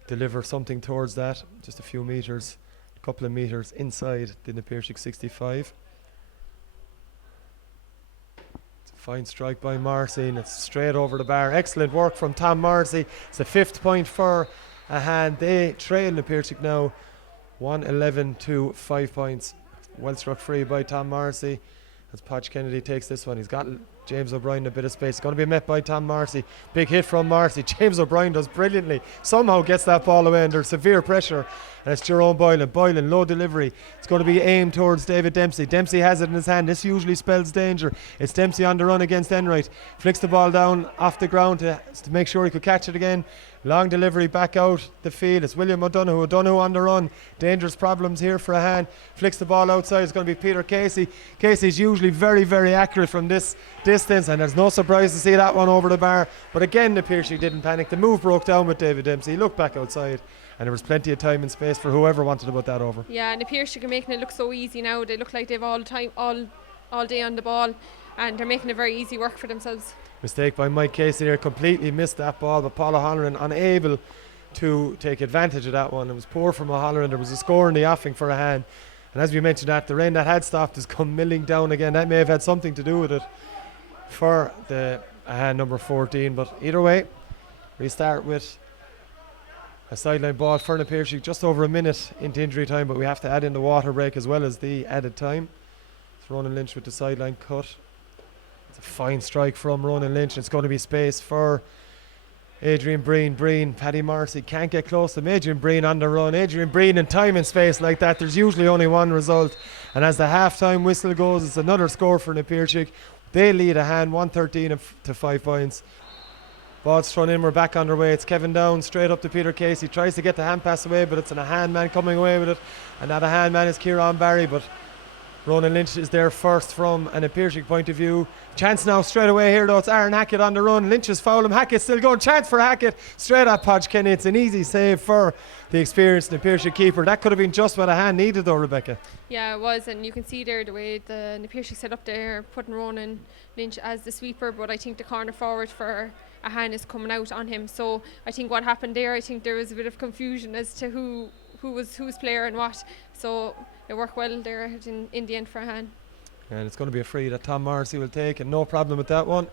deliver something towards that. Just a couple of metres inside the Piarsaigh 65. It's a fine strike by Morrissey, and it's straight over the bar. Excellent work from Tom Morrissey. It's the 5th point for Ahane. They trail Piarsaigh now 111 to 5 points. Well struck free by Tom Morrissey as Podge Kennedy takes this one. He's got James O'Brien a bit of space. It's going to be met by Tom Morrissey. Big hit from Morrissey. James O'Brien does brilliantly. Somehow gets that ball away under severe pressure. And it's Jerome Boylan. Boylan, low delivery. It's going to be aimed towards David Dempsey. Dempsey has it in his hand. This usually spells danger. It's Dempsey on the run against Enright. Flicks the ball down off the ground to make sure he could catch it again. Long delivery back out the field. It's William O'Donoghue. O'Donoghue on the run. Dangerous problems here for Ahane. Flicks the ball outside. It's going to be Peter Casey. Casey's usually very, very accurate from this distance, and there's no surprise to see that one over the bar. But again, Piarsaigh didn't panic. The move broke down with David Dempsey. He looked back outside, and there was plenty of time and space for whoever wanted to put that over. Yeah, and Piarsaigh are making it look so easy now. They look like they've all day on the ball, and they're making it very easy work for themselves. Mistake by Mike Casey there, completely missed that ball, but Paul O'Halloran unable to take advantage of that one. It was poor from O'Halloran. There was a score in the offing for Ahane, and as we mentioned, the rain that had stopped has come milling down again. That may have had something to do with it for the Ahane number 14, but either way, restart with a sideline ball for Piarsaigh just over a minute into injury time, but we have to add in the water break as well as the added time. It's Ronan Lynch with the sideline cut. It's a fine strike from Ronan Lynch. It's going to be space for Adrian Breen. Paddy Morrissey can't get close to him. Adrian Breen on the run. Adrian Breen in time and space like that, there's usually only one result. And as the half-time whistle goes, it's another score for Piarsaigh. They lead Ahane 113 to 5 points. Ball's thrown in, we're back underway. It's Kevin Down straight up to Peter Casey. Tries to get the hand pass away, but it's an Ahane man coming away with it. And that Ahane man is Kieran Barry, but Ronan Lynch is there first from an Piarsaigh point of view. Chance now straight away here though. It's Aaron Hackett on the run. Lynch has fouled him. Hackett's still going. Chance for Hackett. Straight at Podge Kenny. It's an easy save for the experienced Piarsaigh keeper. That could have been just what Ahane needed though, Rebecca. Yeah, it was, and you can see there the way the Piarsaigh set up there, putting Ronan Lynch as the sweeper, but I think the corner forward for Ahane is coming out on him. So I think what happened there, I think there was a bit of confusion as to who was whose player and what. So it worked well there in the end for Ahane. And it's going to be a free that Tom Morrissey will take, and no problem with that one.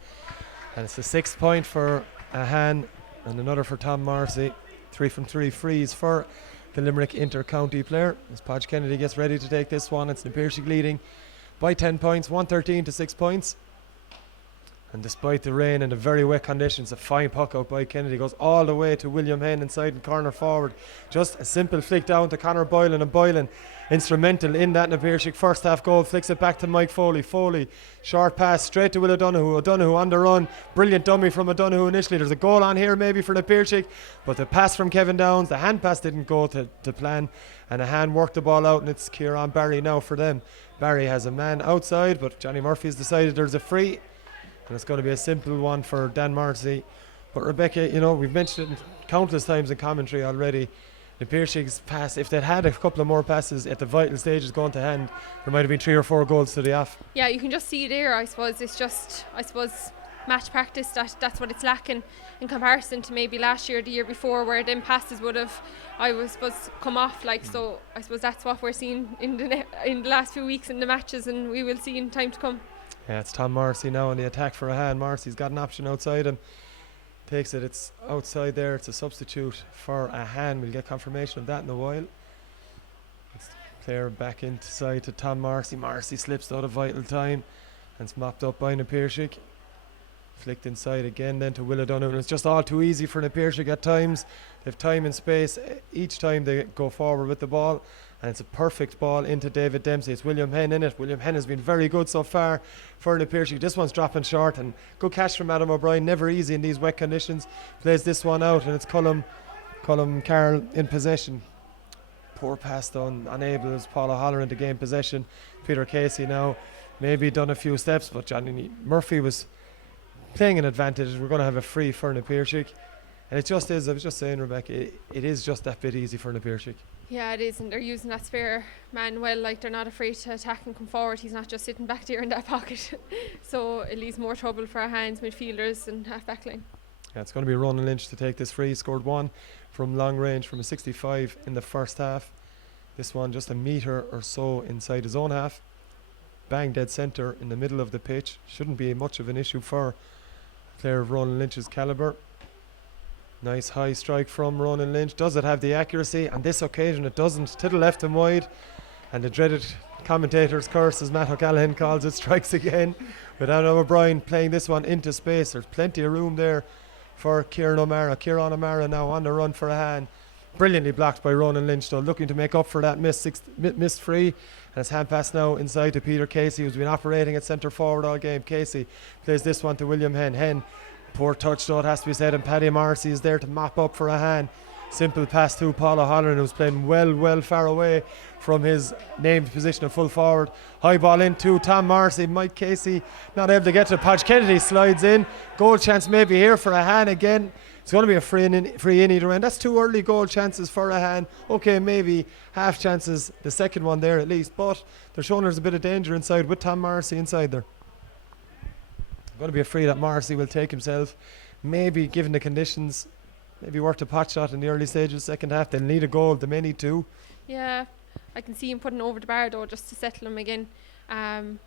And it's the 6th point for Ahane and another for Tom Morrissey. 3 from 3 frees for the Limerick inter-county player. As Podge Kennedy gets ready to take this one, it's the Piarsaigh leading by 10 points, 113 to 6 points. And despite the rain and the very wet conditions, a fine puck out by Kennedy goes all the way to William Henn inside and corner forward. Just a simple flick down to Conor Boylan, and Boylan instrumental in that Piarsaigh first half goal. Flicks it back to Mike Foley. Foley, short pass straight to Will O'Donoghue. O'Donoghue on the run. Brilliant dummy from O'Donoghue initially. There's a goal on here maybe for the Piarsaigh, but the pass from Kevin Downs, the hand pass didn't go to plan, and a hand worked the ball out, and it's Kieran Barry now for them. Barry has a man outside, but Johnny Murphy's decided there's a free. And it's going to be a simple one for Dan Morrissey. But Rebecca, you know, we've mentioned it countless times in commentary already. The Piarsaig's pass, if they'd had a couple of more passes at the vital stages going to hand, there might have been 3 or 4 goals to the off. Yeah, you can just see there, I suppose, it's just, match practice, that's what it's lacking in comparison to maybe last year, the year before, where them passes would have, come off. So I suppose that's what we're seeing in the last few weeks in the matches, and we will see in time to come. Yeah, it's Tom Morrissey now on the attack for Ahane. Morrissey's got an option outside him. Takes it, it's outside there. It's a substitute for Ahane. We'll get confirmation of that in a while. It's player back inside to Tom Morrissey. Morrissey slips out of vital time and it's mopped up by Piarsaigh. Flicked inside again then to Will O'Donoghue. It's just all too easy for Piarsaigh at times. They have time and space each time they go forward with the ball. And it's a perfect ball into David Dempsey. It's William Henn in it. William Henn has been very good so far for Piarsaigh. This one's dropping short, and good catch from Adam O'Brien. Never easy in these wet conditions. Plays this one out, and it's Cullum Carroll in possession. Poor pass done, unable as Paul O'Halloran to gain possession. Peter Casey now maybe done a few steps, but Johnny Murphy was playing an advantage. We're going to have a free for Piarsaigh. And it just is, I was just saying, Rebecca, it is just that bit easy for Piarsaigh. Yeah, it is, and they're using that spare man well. They're not afraid to attack and come forward. He's not just sitting back there in that pocket. So it leaves more trouble for our hands, midfielders and half-back line. Yeah, it's going to be Ronan Lynch to take this free. He scored 1 from long range from a 65 in the first half. This one just a metre or so inside his own half. Bang dead centre in the middle of the pitch. Shouldn't be much of an issue for a player of Ronan Lynch's calibre. Nice high strike from Ronan Lynch. Does it have the accuracy? On this occasion it doesn't. To the left and wide. And the dreaded commentator's curse, as Matt O'Callaghan calls it, strikes again. With Adam O'Brien playing this one into space. There's plenty of room there for Kieran O'Mara now on the run for Ahane. Brilliantly blocked by Ronan Lynch though, looking to make up for that missed free. And it's hand pass now inside to Peter Casey, who's been operating at centre forward all game. Casey plays this one to William Henn. Henn, poor touch though, it has to be said, and Paddy Morrissey is there to mop up for Ahane. Simple pass to Paul O'Halloran, who's playing well far away from his named position of full forward. High ball into Tom Morrissey. Mike Casey not able to get to it. Podge Kennedy slides in. Goal chance maybe here for Ahane again. It's going to be a free in either end. That's 2 early goal chances for Ahane. Okay, maybe half chances, the second one there at least, but they're showing there's a bit of danger inside with Tom Morrissey inside there. Going to be a free that Morrissey will take himself. Maybe given the conditions, maybe worth a pot shot in the early stages of the second half. They'll need a goal, they may need 2. Yeah, I can see him putting over the bar though, just to settle him again.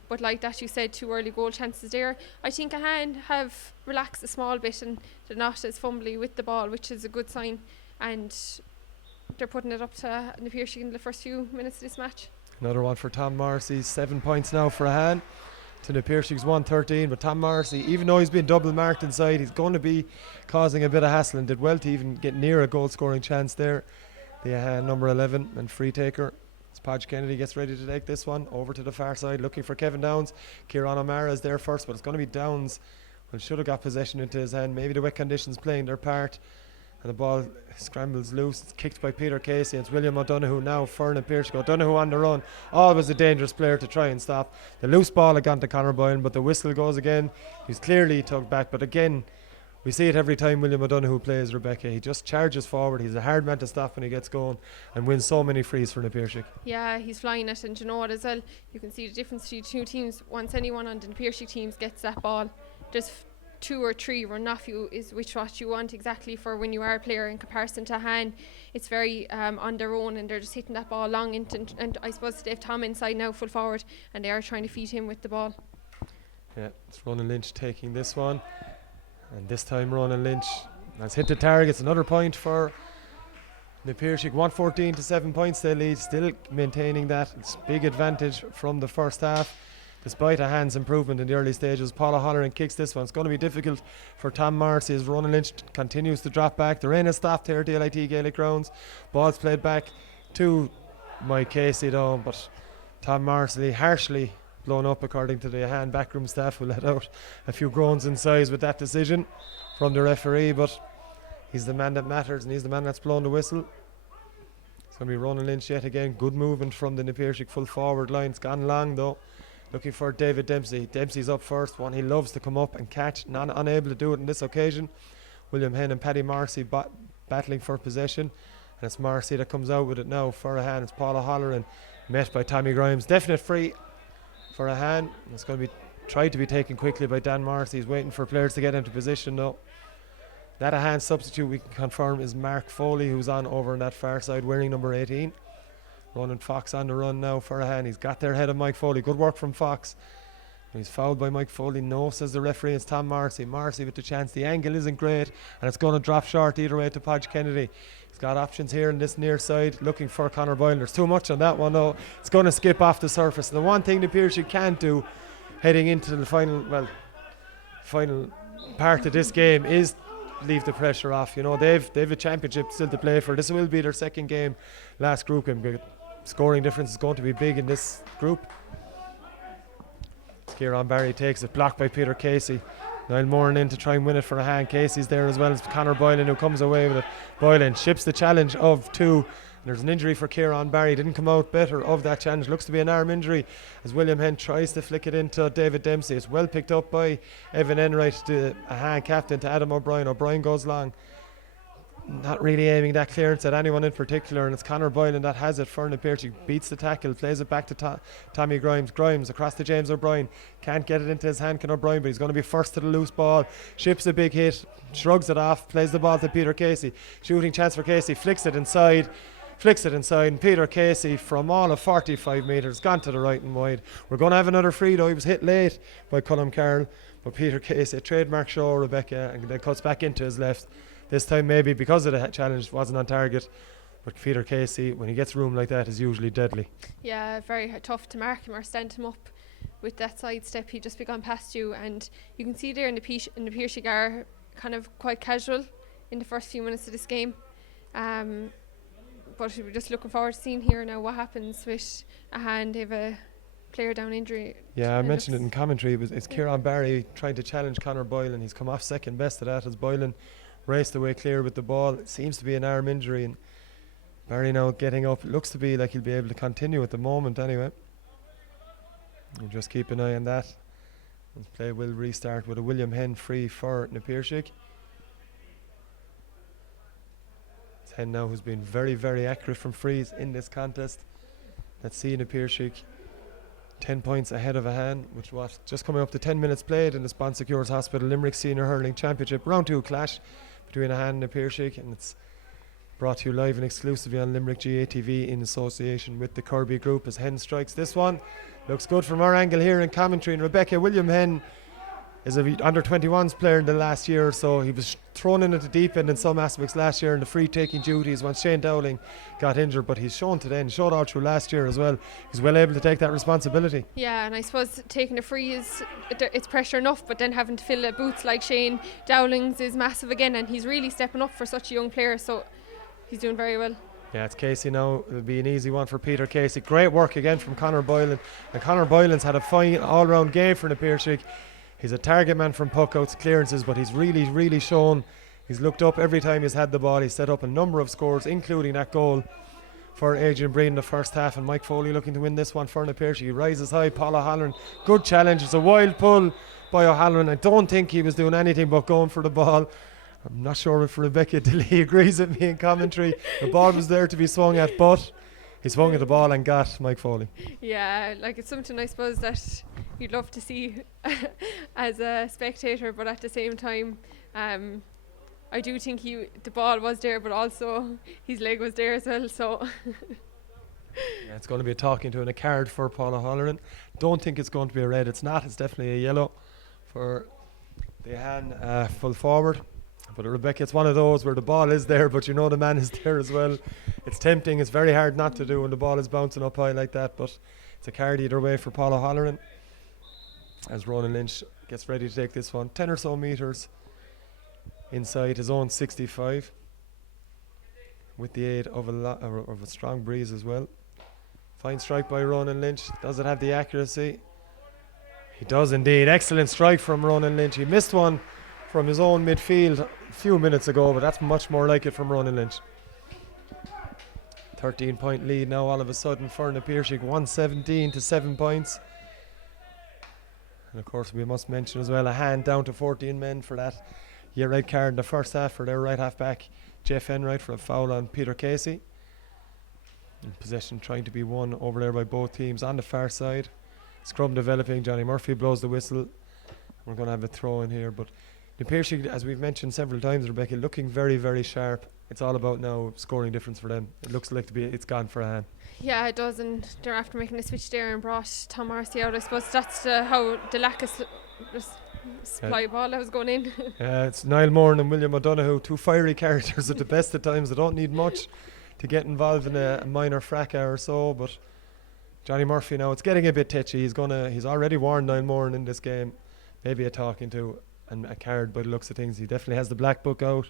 But like that, you said, 2 early goal chances there. I think Ahane have relaxed a small bit and they're not as fumbly with the ball, which is a good sign. And they're putting it up to Piarsaigh in the first few minutes of this match. Another one for Tom Morrissey. 7 points now for Ahane to Piarsaig's 113. But Tom Morrissey, even though he's been double marked inside, he's going to be causing a bit of hassle, and did well to even get near a goal scoring chance there. The Ahane number 11 and free taker. Podge Kennedy gets ready to take this one over to the far side, looking for Kevin Downs. Kieran O'Mara is there first, but it's going to be Downs. Well, should have got possession into his hand. Maybe the wet conditions playing their part, and the ball scrambles loose. It's kicked by Peter Casey. It's William O'Donoghue now for Piarsaigh. O'Donoghue on the run. Always a dangerous player to try and stop. The loose ball had gone to Conor Boylan, but the whistle goes again. He's clearly tugged back, but again, we see it every time William O'Donoghue plays, Rebecca. He just charges forward. He's a hard man to stop when he gets going, and wins so many frees for Piarsaigh. Yeah, he's flying it, and you know what as well, you can see the difference between 2 teams. Once anyone on the Piarsaigh teams gets that ball, there's 2 or 3 run off you is what you want exactly for when you are a player. In comparison to Ahane, it's very on their own, and they're just hitting that ball long into, and I suppose they have Tom inside now full forward, and they are trying to feed him with the ball. Yeah, it's Ronan Lynch taking this one, and this time Ronan Lynch has hit the target. It's another point for the Piarsaigh. 114 to 7 points they lead, still maintaining that big advantage from the first half. Despite Ahane's improvement in the early stages, Paul O'Halloran kicks this one. It's going to be difficult for Tom Morrissey as Ronan Lynch continues to drop back. The rain has stopped here at the LIT Gaelic grounds. Ball's played back to Mike Casey though, but Tom Morrissey harshly blown up according to the Ahane backroom staff, who let out a few groans in size with that decision from the referee, but he's the man that matters and he's the man that's blown the whistle. It's going to be Ronan Lynch yet again. Good movement from the Piarsaigh full forward line. It's gone long though. Looking for David Dempsey. Dempsey's up first, one he loves to come up and catch, unable to do it on this occasion. William Henn and Paddy Morrissey battling for possession, and it's Morrissey that comes out with it now for Ahane. It's Paul O'Halloran met by Tommy Grimes. Definite free for Ahane. It's going to be tried to be taken quickly by Dan Morrissey. He's waiting for players to get into position though. That Ahane substitute we can confirm is Mark Foley, who's on over on that far side wearing number 18. Ronan Fox on the run now for Ahane. He's got there ahead of Mike Foley. Good work from Fox. He's fouled by Mike Foley. No, says the referee. It's Tom Morrissey. Morrissey with the chance. The angle isn't great, and it's going to drop short either way to Podge Kennedy. He's got options here on this near side, looking for Conor Boylan. There's too much on that one though. It's going to skip off the surface. The one thing the Piarsaigh can't do heading into the final part of this game is leave the pressure off. You know, they've a championship still to play for. This will be their second game, last group game. Scoring difference is going to be big in this group. Kieran Barry takes it, blocked by Peter Casey. Niall Moran in to try and win it for Ahane. Casey's there as well as Conor Boylan, who comes away with it. Boylan ships the challenge of 2. There's an injury for Kieran Barry. Didn't come out better of that challenge. Looks to be an arm injury as William Henn tries to flick it into David Dempsey. It's well picked up by Evan Enright, the Ahane captain, to Adam O'Brien. O'Brien goes long, not really aiming that clearance at anyone in particular, and it's Conor Boylan that has it for Piarsaigh. Beats the tackle, plays it back to Tommy Grimes. Grimes across to James O'Brien. Can't get it into his hand, Conor O'Brien, but he's going to be first to the loose ball. Ships a big hit, shrugs it off, plays the ball to Peter Casey. Shooting chance for Casey, flicks it inside, and Peter Casey from all of 45 metres, gone to the right and wide. We're going to have another free though. He was hit late by Colm Carroll, but Peter Casey, a trademark show, Rebecca, and then cuts back into his left. This time maybe because of the challenge wasn't on target, but Peter Casey, when he gets room like that, is usually deadly. Yeah, very tough to mark him or stand him up with that sidestep. He'd just be gone past you, and you can see there in the Piarsaigh are kind of quite casual in the first few minutes of this game. But we're just looking forward to seeing here now what happens with Ahane. They have a player down injury. Yeah, I mentioned it in commentary. It's Kieran Barry trying to challenge Conor Boylan. He's come off second best of that as Boylan raced away clear with the ball. It seems to be an arm injury, and Barry now getting up. It looks to be like he'll be able to continue at the moment anyway. We'll just keep an eye on that. The play will restart with a William Henn free for Piarsaigh. It's Henn now who's been very, very accurate from frees in this contest. Let's see Piarsaigh 10 points ahead of Ahane, which was just coming up to 10 minutes played in the Sponsor Cures Hospital Limerick Senior Hurling Championship Round 2 clash between Ahane and Piarsaigh, and it's brought to you live and exclusively on Limerick GATV in association with the Kirby Group as Henn strikes this one. Looks good from our angle here in commentary, and Rebecca, William Henn is a under 21s player in the last year or so. He was thrown in at the deep end in some aspects last year in the free taking duties once Shane Dowling got injured, but he's shown today and showed all through last year as well. He's well able to take that responsibility. Yeah, and I suppose taking a free it's pressure enough, but then having to fill boots like Shane Dowling's is massive again, and he's really stepping up for such a young player, so he's doing very well. Yeah, it's Casey now. It'll be an easy one for Peter Casey. Great work again from Conor Boylan, and Conor Boylan's had a fine all-round game for Piarsaigh. He's a target man from puck-outs, clearances, but he's really shown. He's looked up every time he's had the ball. He's set up a number of scores, including that goal for Adrian Breen in the first half, and Mike Foley looking to win this one for Piarsaigh. He rises high. Paul O'Halloran, good challenge. It's a wild pull by O'Halloran. I don't think he was doing anything but going for the ball. I'm not sure if Rebecca Dilly agrees with me in commentary. The ball was there to be swung at, but He swung at the ball and got Mike Foley. Yeah, like it's something I suppose that you'd love to see as a spectator, but at the same time, I do think the ball was there, but also his leg was there as well. So Yeah, it's going to be a talking to and a card for Paul O'Halloran. Don't think it's going to be a red. It's not. It's definitely a yellow for the Ahane full forward. But Rebecca, it's one of those where the ball is there, but you know the man is there as well. It's tempting. It's very hard not to do when the ball is bouncing up high like that. But it's a card either way for Paul O'Halloran as Ronan Lynch gets ready to take this one. 10 or so metres inside his own 65 with the aid of a strong breeze as well. Fine strike by Ronan Lynch. Does it have the accuracy? He does indeed. Excellent strike from Ronan Lynch. He missed one from his own midfield a few minutes ago, but that's much more like it from Ronan Lynch. 13-point lead now all of a sudden for Piarsaigh, 117 to 7 points. And of course we must mention as well Ahane down to 14 men for that red card in the first half for their right half back Jeff Enright for a foul on Peter Casey. In possession trying to be won over there by both teams on the far side. Scrum developing. Johnny Murphy blows the whistle. We're going to have a throw in here, but the Piarsaigh, as we've mentioned several times, Rebecca, looking very, very sharp. It's all about now scoring difference for them. It looks like it's gone for Ahane. yeah, it does, and they're after making a switch there and brought Tom Marcy out. I suppose that's how the lack of supply ball that was going in. It's Niall Moore and William O'Donoghue, two fiery characters at the best of times. They don't need much to get involved in a minor fracas or so, but Johnny Murphy now, it's getting a bit tetchy. He's already warned Niall Moore in this game. Maybe a talking to and a card by the looks of things. He definitely has the black book out.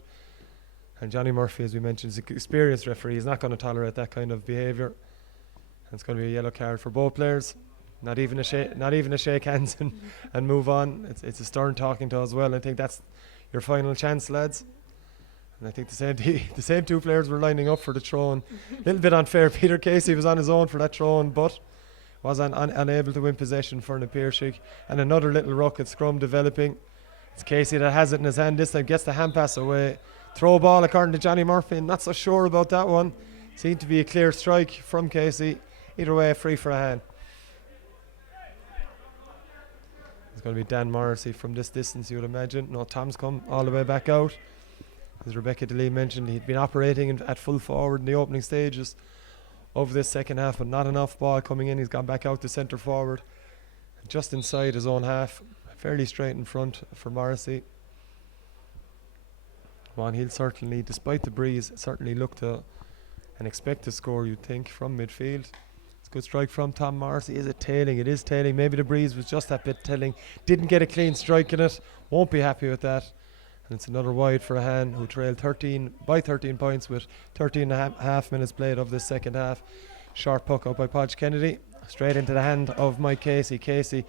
And Johnny Murphy, as we mentioned, is an experienced referee. He's not going to tolerate that kind of behaviour. And it's going to be a yellow card for both players. Not even a shake hands and move on. It's a stern talking to as well. I think that's your final chance, lads. And I think the same two players were lining up for the throw-in. A little bit unfair. Peter Casey was on his own for that throw-in, but was unable to win possession for Piarsaigh. And another little ruck at scrum developing. It's Casey that has it in his hand this time, gets the hand pass away. Throw ball according to Johnny Murphy, not so sure about that one. Seemed to be a clear strike from Casey. Either way, free for Ahane. It's going to be Dan Morrissey from this distance, you would imagine. No, Tom's come all the way back out. As Rebecca DeLee mentioned, he'd been operating at full forward in the opening stages of this second half, but not enough ball coming in. He's gone back out to centre forward, just inside his own half. Fairly straight in front for Morrissey. Well, he'll certainly, despite the breeze, certainly look to and expect to score, you'd think, from midfield. It's a good strike from Tom Morrissey. Is it tailing? It is tailing. Maybe the breeze was just that bit tailing. Didn't get a clean strike in it. Won't be happy with that. And it's another wide for Ahane, who trailed 13 points with 13 and a half minutes played of this second half. Short puck out by Podge Kennedy. Straight into the hand of Mike Casey. Casey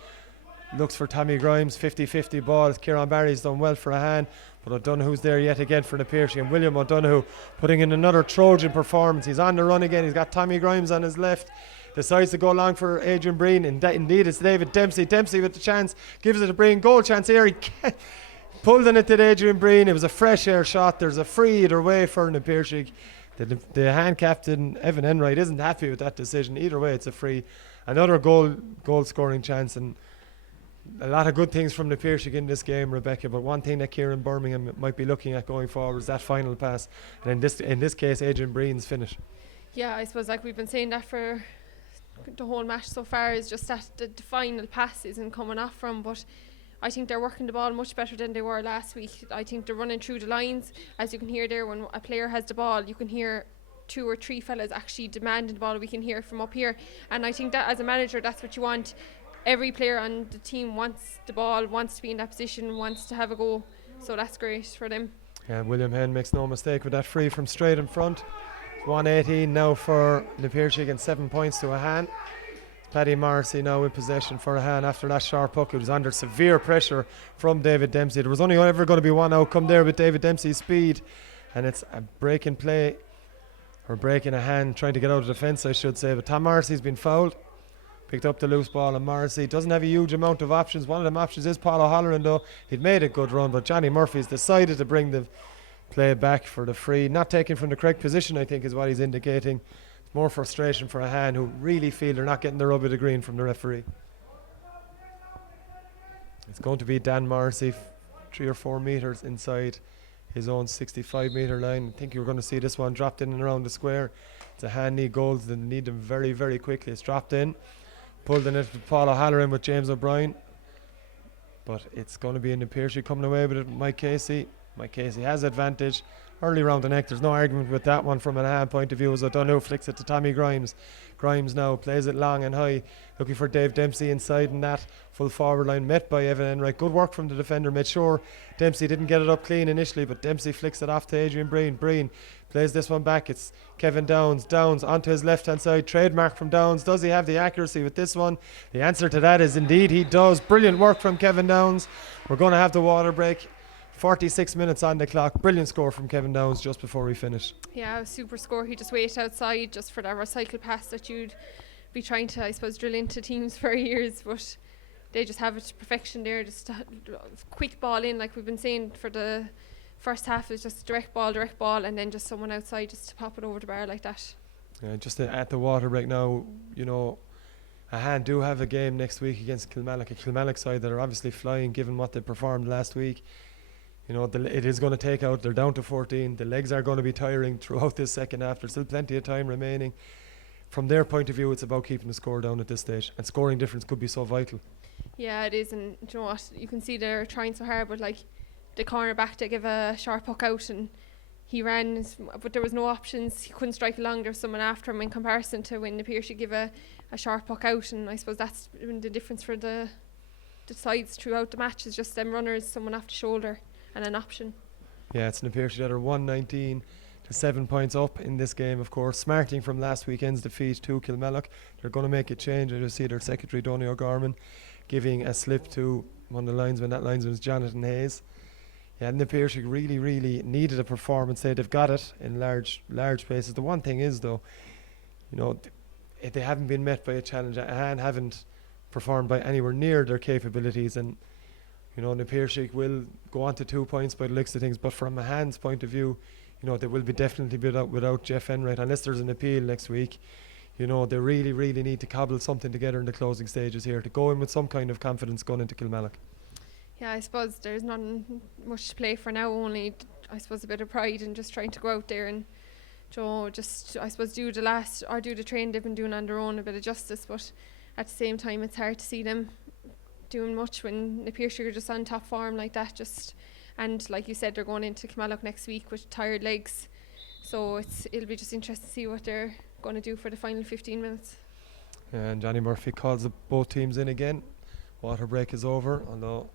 looks for Tommy Grimes, 50-50 ball. Kieran Barry's done well for Ahane, but O'Donoghue's there yet again for Piarsaigh. And William O'Donoghue putting in another Trojan performance. He's on the run again. He's got Tommy Grimes on his left. Decides to go long for Adrian Breen. Indeed, it's David Dempsey. Dempsey with the chance. Gives it a Breen. Goal chance here. He pulled in it to Adrian Breen. It was a fresh air shot. There's a free either way for Piarsaigh. The Ahane captain, Evan Enright, isn't happy with that decision. Either way, it's a free. Another goal scoring chance, and a lot of good things from Piarsaigh in this game, Rebecca, but one thing that Kieran Birmingham might be looking at going forward is that final pass, and in this case Adrian Breen's finish. Yeah, I suppose like we've been saying that for the whole match so far, is just that the final pass isn't coming off from, but I think they're working the ball much better than they were last week. I think they're running through the lines, as you can hear there. When a player has the ball, you can hear 2 or 3 fellas actually demanding the ball. We can hear from up here, and I think that as a manager, that's what you want. Every player on the team wants the ball, wants to be in that position, wants to have a go. So that's great for them. Yeah, William Henn makes no mistake with that free from straight in front. It's 118 now for Piarsaigh and 7 points to Ahane. Paddy Morrissey now in possession for Ahane after that sharp puck. It was under severe pressure from David Dempsey. There was only ever going to be one outcome there with David Dempsey's speed, and it's a break in play, or break in Ahane trying to get out of defence, I should say. But Tom Morrissey's been fouled. Picked up the loose ball, and Morrissey doesn't have a huge amount of options. One of them options is Paul O'Halloran, though. He'd made a good run, but Johnny Murphy's decided to bring the play back for the free. Not taken from the correct position, I think, is what he's indicating. more frustration for Ahane, who really feel they're not getting the rub of the green from the referee. It's going to be Dan Morrissey, 3 or 4 metres inside his own 65-metre line. I think you're going to see this one dropped in and around the square. It's Ahane need goals, they need them very, very quickly. It's dropped in, pulled in it with Paul O'Halloran with James O'Brien. But it's going to be in the Piarsaigh coming away with it. Mike Casey. Mike Casey has advantage. Early round the neck, there's no argument with that one from an Ahane point of view, as O'Donoghue flicks it to Tommy Grimes. Grimes now plays it long and high, looking for Dave Dempsey inside, and that full forward line met by Evan Enright. Good work from the defender, made sure Dempsey didn't get it up clean initially, but Dempsey flicks it off to Adrian Breen. Breen plays this one back. It's Kevin Downs. Downs onto his left hand side. Trademark from Downs. Does he have the accuracy with this one? The answer to that is indeed he does. Brilliant work from Kevin Downs. We're going to have the water break. 46 minutes on the clock. Brilliant score from Kevin Downs just before we finish. Yeah, super score. He just waited outside just for that recycle pass that you'd be trying to, I suppose, drill into teams for years, but they just have it to perfection there. Just a quick ball in, like we've been saying for the first half, is just direct ball, and then just someone outside just to pop it over the bar like that. Yeah, just at the water break now, you know, Ahane do have a game next week against Kilmallock, a Kilmallock side that are obviously flying given what they performed last week. You know, it is going to take out, they're down to 14. The legs are going to be tiring throughout this second half. There's still plenty of time remaining. From their point of view, it's about keeping the score down at this stage. And scoring difference could be so vital. Yeah, it is. And you know what? You can see they're trying so hard, but like the cornerback to give a sharp hook out, and he ran, but there was no options. He couldn't strike along. There was someone after him in comparison to when the Piarsaigh give a sharp hook out. And I suppose that's been the difference for the sides throughout the match, is just them runners, someone off the shoulder, and an option. Yeah, it's an Piarsaigh that are 119 to 7 points up in this game, of course. Smarting from last weekend's defeat to Kilmallock. They're going to make a change. I just see their secretary, Donny O'Gorman, giving a slip to one of the linesmen. That linesman is Jonathan Hayes. Yeah, and the Piarsaigh really, really needed a performance. They've got it in large places. The one thing is, though, you know, they haven't been met by a challenge. Ahane haven't performed by anywhere near their capabilities, and you know, the Piarsaigh will go on to 2 points by the looks of things, but from Ahane's point of view, you know, they will be definitely without Jeff Enright unless there's an appeal next week. You know, they really, really need to cobble something together in the closing stages here to go in with some kind of confidence going into Kilmallock. Yeah, I suppose there's not much to play for now, only I suppose a bit of pride in just trying to go out there and just, I suppose, do the training they've been doing on their own, a bit of justice, but at the same time it's hard to see them doing much when the Piarsaigh are just on top form like that. And like you said, they're going into Kilmallock next week with tired legs, so it'll be just interesting to see what they're going to do for the final 15 minutes. And Johnny Murphy calls both teams in again. Water break is over, although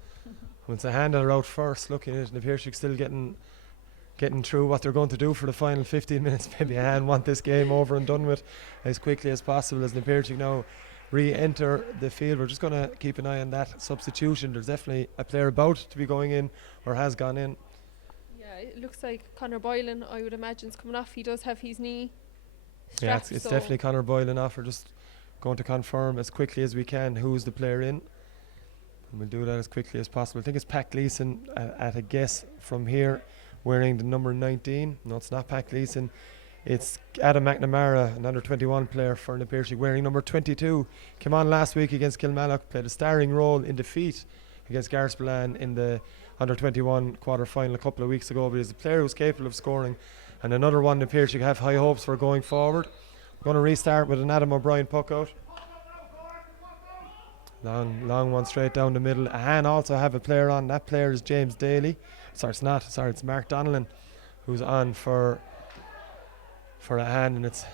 when it's Ahane that are out first, looking at it, and the Piarsaigh still getting through what they're going to do for the final 15 minutes. Maybe Ahane want this game over and done with as quickly as possible, as the Piarsaigh now re-enter the field. We're just going to keep an eye on that substitution. There's definitely a player about to be going in, or has gone in. Yeah, it looks like Conor Boylan, I would imagine, is coming off. He does have his knee strapped. Yeah, it's definitely Conor Boylan off. We're just going to confirm as quickly as we can who's the player in, and we'll do that as quickly as possible. I think it's Pat Gleeson at a guess from here, wearing the number 19. No, it's not Pat Gleeson. It's Adam McNamara, an under-21 player for the Piarsaigh, wearing number 22. Came on last week against Kilmallock, played a starring role in defeat against Garspillan in the under-21 quarter-final a couple of weeks ago, but he's a player who's capable of scoring, and another one the Piarsaigh have high hopes for going forward. We're going to restart with an Adam O'Brien puck out. Long one straight down the middle. Ahane also have a player on. That player is James Daly. It's Mark Donnellan who's on for Ahane, and it's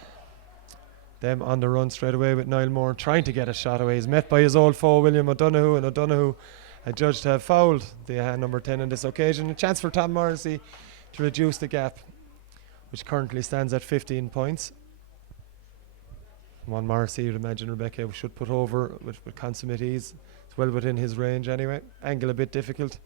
them on the run straight away with Niall Moore trying to get a shot away. He's met by his old foe William O'Donoghue, and O'Donoghue adjudged to have fouled the Ahane number 10 on this occasion. A chance for Tom Morrissey to reduce the gap, which currently stands at 15 points. One Morrissey, you'd imagine Rebecca should put over with consummate ease. It's well within his range anyway. Angle a bit difficult,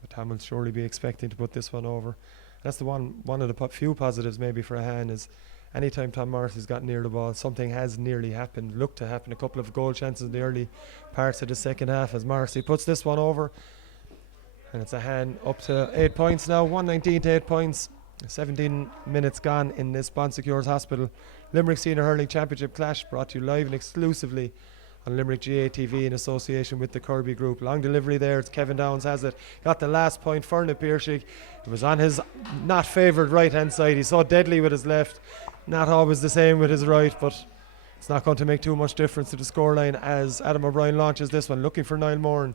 but Tom will surely be expecting to put this one over. That's the one of the few positives maybe for Ahane, is anytime Tom Morrissey's got near the ball, something has nearly happened, looked to happen. A couple of goal chances in the early parts of the second half as Morrissey puts this one over, and it's Ahane up to 8 points now, 119 to 8 points. 17 minutes gone in this Bon Secures Hospital Limerick Senior Hurling Championship clash, brought to you live and exclusively on Limerick GA TV in association with the Kirby Group. Long delivery there, it's Kevin Downs has it. Got the last point for Piarsaigh. It was on his not favoured right hand side. He's so deadly with his left, not always the same with his right, but it's not going to make too much difference to the scoreline as Adam O'Brien launches this one, looking for Niall Moran.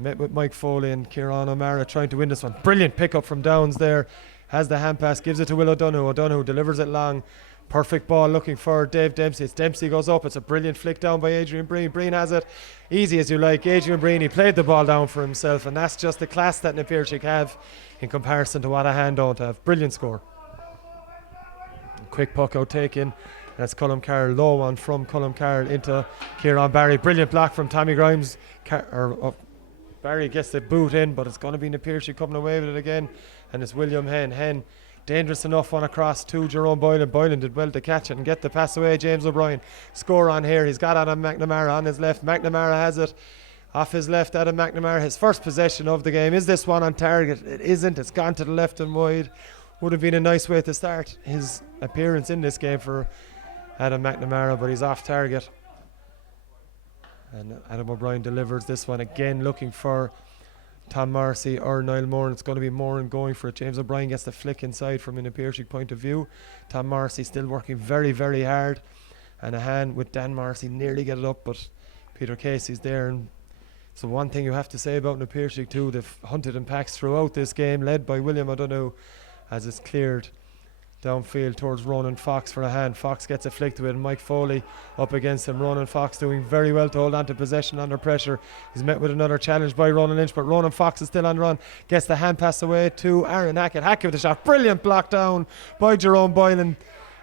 Met with Mike Foley and Kieran O'Mara trying to win this one. Brilliant pickup from Downs there. Has the hand pass, gives it to Will O'Donoghue. O'Donoghue delivers it long. Perfect ball looking for Dave Dempsey. It's Dempsey goes up. It's a brilliant flick down by Adrian Breen. Breen has it. Easy as you like. Adrian Breen, he played the ball down for himself, and that's just the class that Piarsaigh have in comparison to what Ahane don't have. Brilliant score. Quick puck out taken. That's Colm Carroll. Low one from Colm Carroll into Kieran Barry. Brilliant block from Tommy Grimes. Barry gets the boot in, but it's going to be Piarsaigh coming away with it again. And it's William Hen. Hen, dangerous enough one across to Jerome Boylan. Boylan did well to catch it and get the pass away. James O'Brien. Score on here. He's got Adam McNamara on his left. McNamara has it. Off his left, Adam McNamara. His first possession of the game. Is this one on target? It isn't. It's gone to the left and wide. Would have been a nice way to start his appearance in this game for Adam McNamara, but he's off target. And Adam O'Brien delivers this one again, looking for Tom Morrissey or Niall Moran. It's going to be Moran going for it. James O'Brien gets the flick inside from an Piarsaigh point of view. Tom Morrissey still working very, very hard. And Ahane with Dan Morrissey nearly get it up, but Peter Casey's there. And so one thing you have to say about Piarsaigh too, they've hunted in packs throughout this game, led by William O'Donoghue as it's cleared downfield towards Ronan Fox for Ahane. Fox gets a flick to it and Mike Foley up against him. Ronan Fox doing very well to hold on to possession under pressure. He's met with another challenge by Ronan Lynch, but Ronan Fox is still on the run. Gets the hand pass away to Aaron Hackett. Hackett with the shot. Brilliant block down by Jerome Boylan.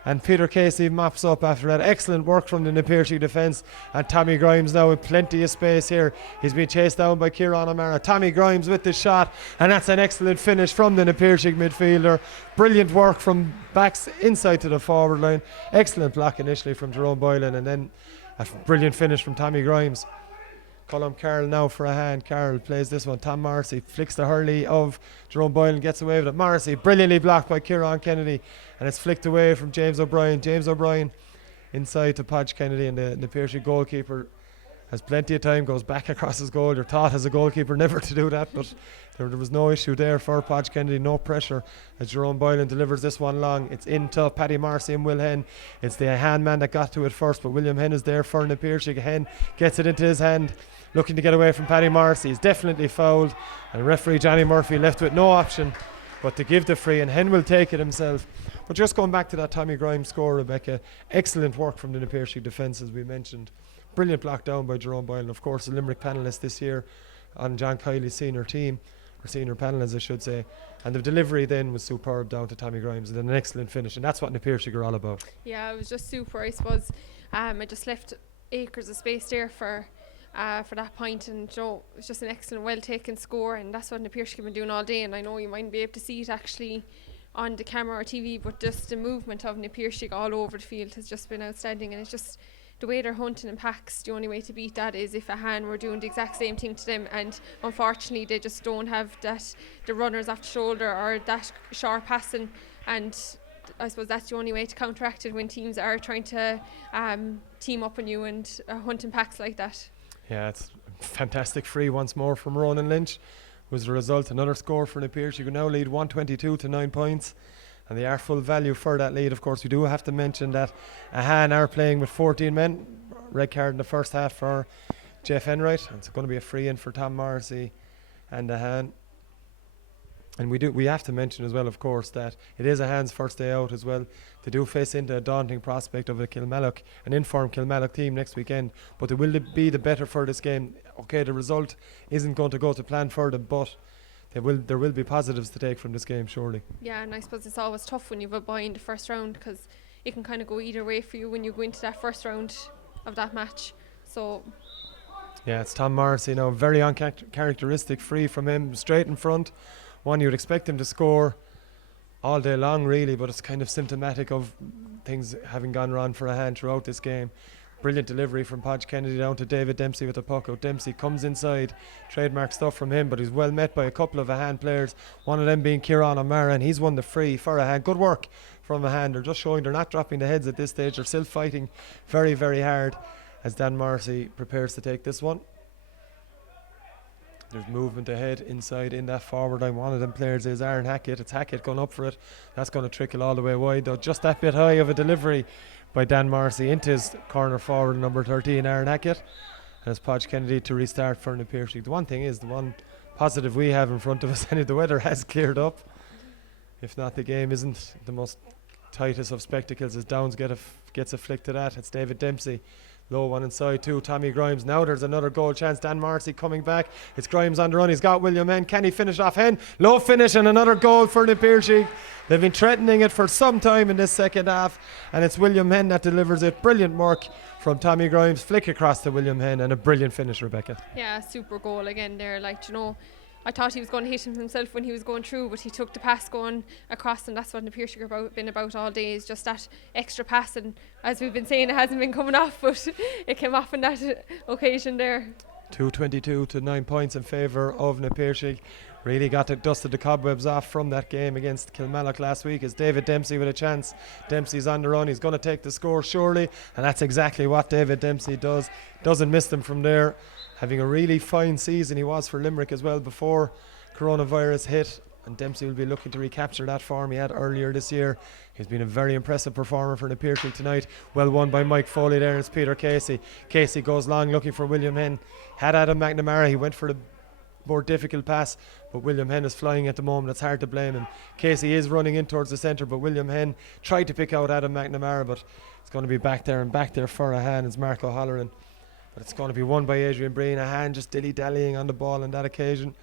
And Peter Casey mops up after that. Excellent work from the Piarsaigh defence. And Tommy Grimes now with plenty of space here. He's been chased down by Kieran O'Mara. Tommy Grimes with the shot. And that's an excellent finish from the Piarsaigh midfielder. Brilliant work from backs inside to the forward line. Excellent block initially from Jerome Boylan. And then a brilliant finish from Tommy Grimes. Colm Carroll now for Ahane. Carroll plays this one. Tom Morrissey flicks the hurley of Jerome Boylan, gets away with it. Morrissey brilliantly blocked by Kieran Kennedy, and it's flicked away from James O'Brien. James O'Brien inside to Podge Kennedy, and the Piarsaigh goalkeeper has plenty of time, goes back across his goal. You're taught as a goalkeeper never to do that, but there was no issue there for Podge Kennedy, no pressure as Jerome Boylan delivers this one long. It's into Paddy Morrissey and Will Hen. It's the Ahane man that got to it first, but William Hen is there for Piarsaigh. Hen gets it into his hand, looking to get away from Paddy Morrissey. He's definitely fouled, and referee Johnny Murphy left with no option but to give the free, and Hen will take it himself. But just going back to that Tommy Grimes score, Rebecca, excellent work from the Piarsaigh defence, as we mentioned. Brilliant block down by Jerome Boylan, of course, the Limerick panellist this year on John Kiley's senior team, or senior panel as I should say. And the delivery then was superb down to Tommy Grimes, and an excellent finish, and that's what Piarsaigh are all about. Yeah, it was just super, I suppose. I just left acres of space there for that point, and it was just an excellent, well taken score, and that's what Piarsaigh have been doing all day. And I know you mightn't be able to see it actually on the camera or TV, but just the movement of Piarsaigh all over the field has just been outstanding, and it's just the way they're hunting in packs. The only way to beat that is if Ahane were doing the exact same thing to them, and unfortunately they just don't have the runners off the shoulder or that sharp passing, and I suppose that's the only way to counteract it when teams are trying to team up on you and hunt in packs like that. Yeah, it's fantastic free once more from Ronan Lynch was the result. Another score for Piarsaigh. You can now lead 122 to 9 points, and they are full value for that lead. Of course, we do have to mention that Ahane are playing with 14 men. Red card in the first half for Jeff Enright. It's going to be a free in for Tom Morrissey and Ahane. And we have to mention as well, of course, that it is Ahane's first day out as well. They do face into a daunting prospect of an informed Kilmallock team next weekend, but they will be the better for this game. Okay, the result isn't going to go to plan for them, but there will be positives to take from this game, surely. Yeah, and I suppose it's always tough when you have a bye in the first round, because it can kind of go either way for you when you go into that first round of that match. So yeah, it's Tom Morrissey now, very uncharacteristic free from him, straight in front. One you would expect him to score all day long really, but it's kind of symptomatic of things having gone wrong for Ahane throughout this game. Brilliant delivery from Podge Kennedy down to David Dempsey with the puck out. Dempsey comes inside, trademark stuff from him, but he's well met by a couple of Ahane players, one of them being Kieran O'Mara, and he's won the free for Ahane. Good work from Ahane. They're just showing they're not dropping the heads at this stage. They're still fighting very, very hard as Dan Morrissey prepares to take this one. There's movement ahead inside in that forward line. One of them players is Aaron Hackett. It's Hackett going up for it. That's going to trickle all the way wide though. Just that bit high of a delivery by Dan Morrissey into his corner forward, number 13, Aaron Hackett. And it's Podge Kennedy to restart for Piarsaigh. The one thing is, the one positive we have in front of us, the weather has cleared up. If not, the game isn't the most tightest of spectacles as Downs gets a flick to that. It's David Dempsey. Low one inside too, Tommy Grimes. Now there's another goal chance. Dan Morrissey coming back. It's Grimes on the run. He's got William Hen. Can he finish off Hen? Low finish and another goal for Piarsaigh. They've been threatening it for some time in this second half, and it's William Hen that delivers it. Brilliant work from Tommy Grimes. Flick across to William Hen and a brilliant finish, Rebecca. Yeah, super goal again there. Like, you know, I thought he was going to hit him himself when he was going through, but he took the pass going across, and that's what Piarsaigh have been about all day, is just that extra pass. And as we've been saying, it hasn't been coming off, but it came off on that occasion there. 2-22 to 9 points in favour of Piarsaigh. Really dusted the cobwebs off from that game against Kilmallock last week. As David Dempsey with a chance. Dempsey's on the run. He's going to take the score surely, and that's exactly what David Dempsey does. Doesn't miss them from there. Having a really fine season he was for Limerick as well before coronavirus hit, and Dempsey will be looking to recapture that form he had earlier this year. He's been a very impressive performer for Piarsaigh tonight. Well won by Mike Foley there. It's Peter Casey. Casey goes long looking for William Hen. Had Adam McNamara. He went for the more difficult pass, but William Hen is flying at the moment. It's hard to blame him. Casey is running in towards the centre, but William Hen tried to pick out Adam McNamara, but it's going to be back there for Ahane. It's Mark O'Halloran. But it's going to be won by Adrian Breen. Ahane just dilly-dallying on the ball on that occasion.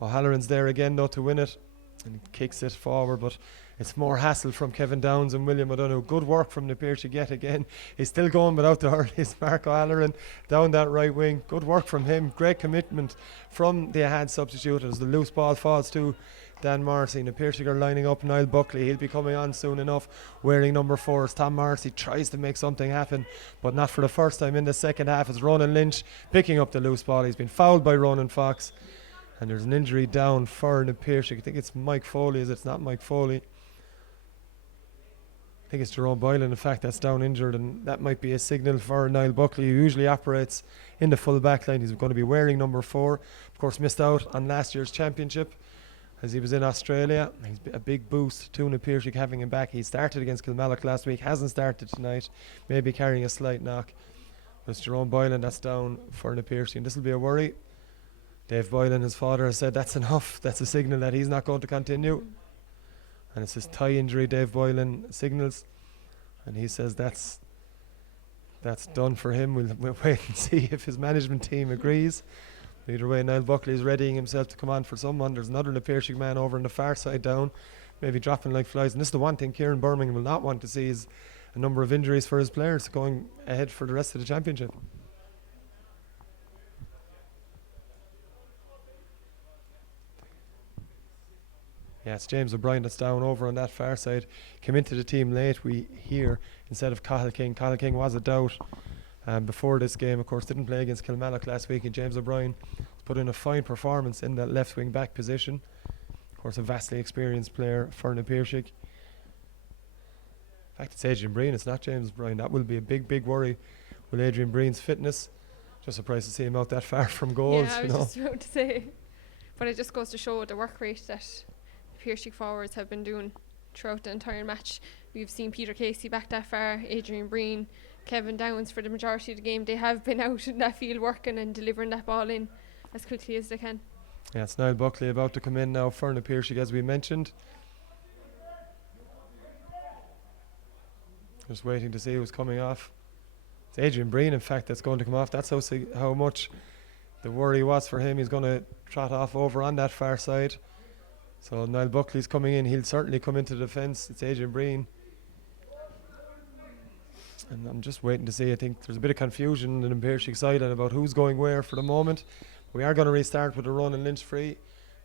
O'Halloran's there again though to win it, and he kicks it forward, but it's more hassle from Kevin Downs and William O'Donoghue. Good work from Piarsaigh yet again. He's still going without the hurl. It's Mark O'Halloran down that right wing. Good work from him. Great commitment from the Ahane substitute as the loose ball falls to Dan Morrissey. Piarsaigh are lining up Niall Buckley. He'll be coming on soon enough wearing number 4 as Tom Morrissey tries to make something happen, but not for the first time in the second half. As Ronan Lynch picking up the loose ball. He's been fouled by Ronan Fox, and there's an injury down for Piarsaigh. I think it's Mike Foley. It's not Mike Foley. I think it's Jerome Boylan, in fact, that's down injured, and that might be a signal for Niall Buckley, who usually operates in the full back line. He's going to be wearing number 4. Of course, missed out on last year's championship as he was in Australia. He's a big boost to Piarsaigh having him back. He started against Kilmallock last week, hasn't started tonight, maybe carrying a slight knock. But it's Jerome Boylan that's down for Piarsaigh, and this will be a worry. Dave Boylan, his father, has said that's enough. That's a signal that he's not going to continue. And it's his thigh injury, Dave Boylan signals, and he says that's done for him. We'll wait and see if his management team agrees. Either way, Niall Buckley is readying himself to come on for someone. There's another Piarsaigh man over on the far side down, maybe dropping like flies. And this is the one thing Kieran Birmingham will not want to see, is a number of injuries for his players going ahead for the rest of the championship. Yeah, it's James O'Brien that's down over on that far side. Came into the team late, we hear, instead of Cathal King. Cathal King was a doubt before this game, of course, didn't play against Kilmallock last week, and James O'Brien put in a fine performance in that left wing back position. Of course, a vastly experienced player for Piarsaigh. In fact, it's Adrian Breen, it's not James O'Brien. That will be a big worry with Adrian Breen's fitness. Just surprised to see him out that far from goals. Yeah, I was just about to say. But it just goes to show the work rate that Piarsaigh forwards have been doing throughout the entire match. We've seen Peter Casey back that far, Adrian Breen, Kevin Downs for the majority of the game. They have been out in that field working and delivering that ball in as quickly as they can. Yeah, it's Niall Buckley about to come in now for Piarsaigh, as we mentioned. Just waiting to see who's coming off. It's Adrian Breen, in fact, that's going to come off. That's how much the worry was for him. He's going to trot off over on that far side. So Niall Buckley's coming in. He'll certainly come into the defence. It's Adrian Breen. And I'm just waiting to see. I think there's a bit of confusion in the Piarsaigh side about who's going where for the moment. We are going to restart with a Ronan Lynch free.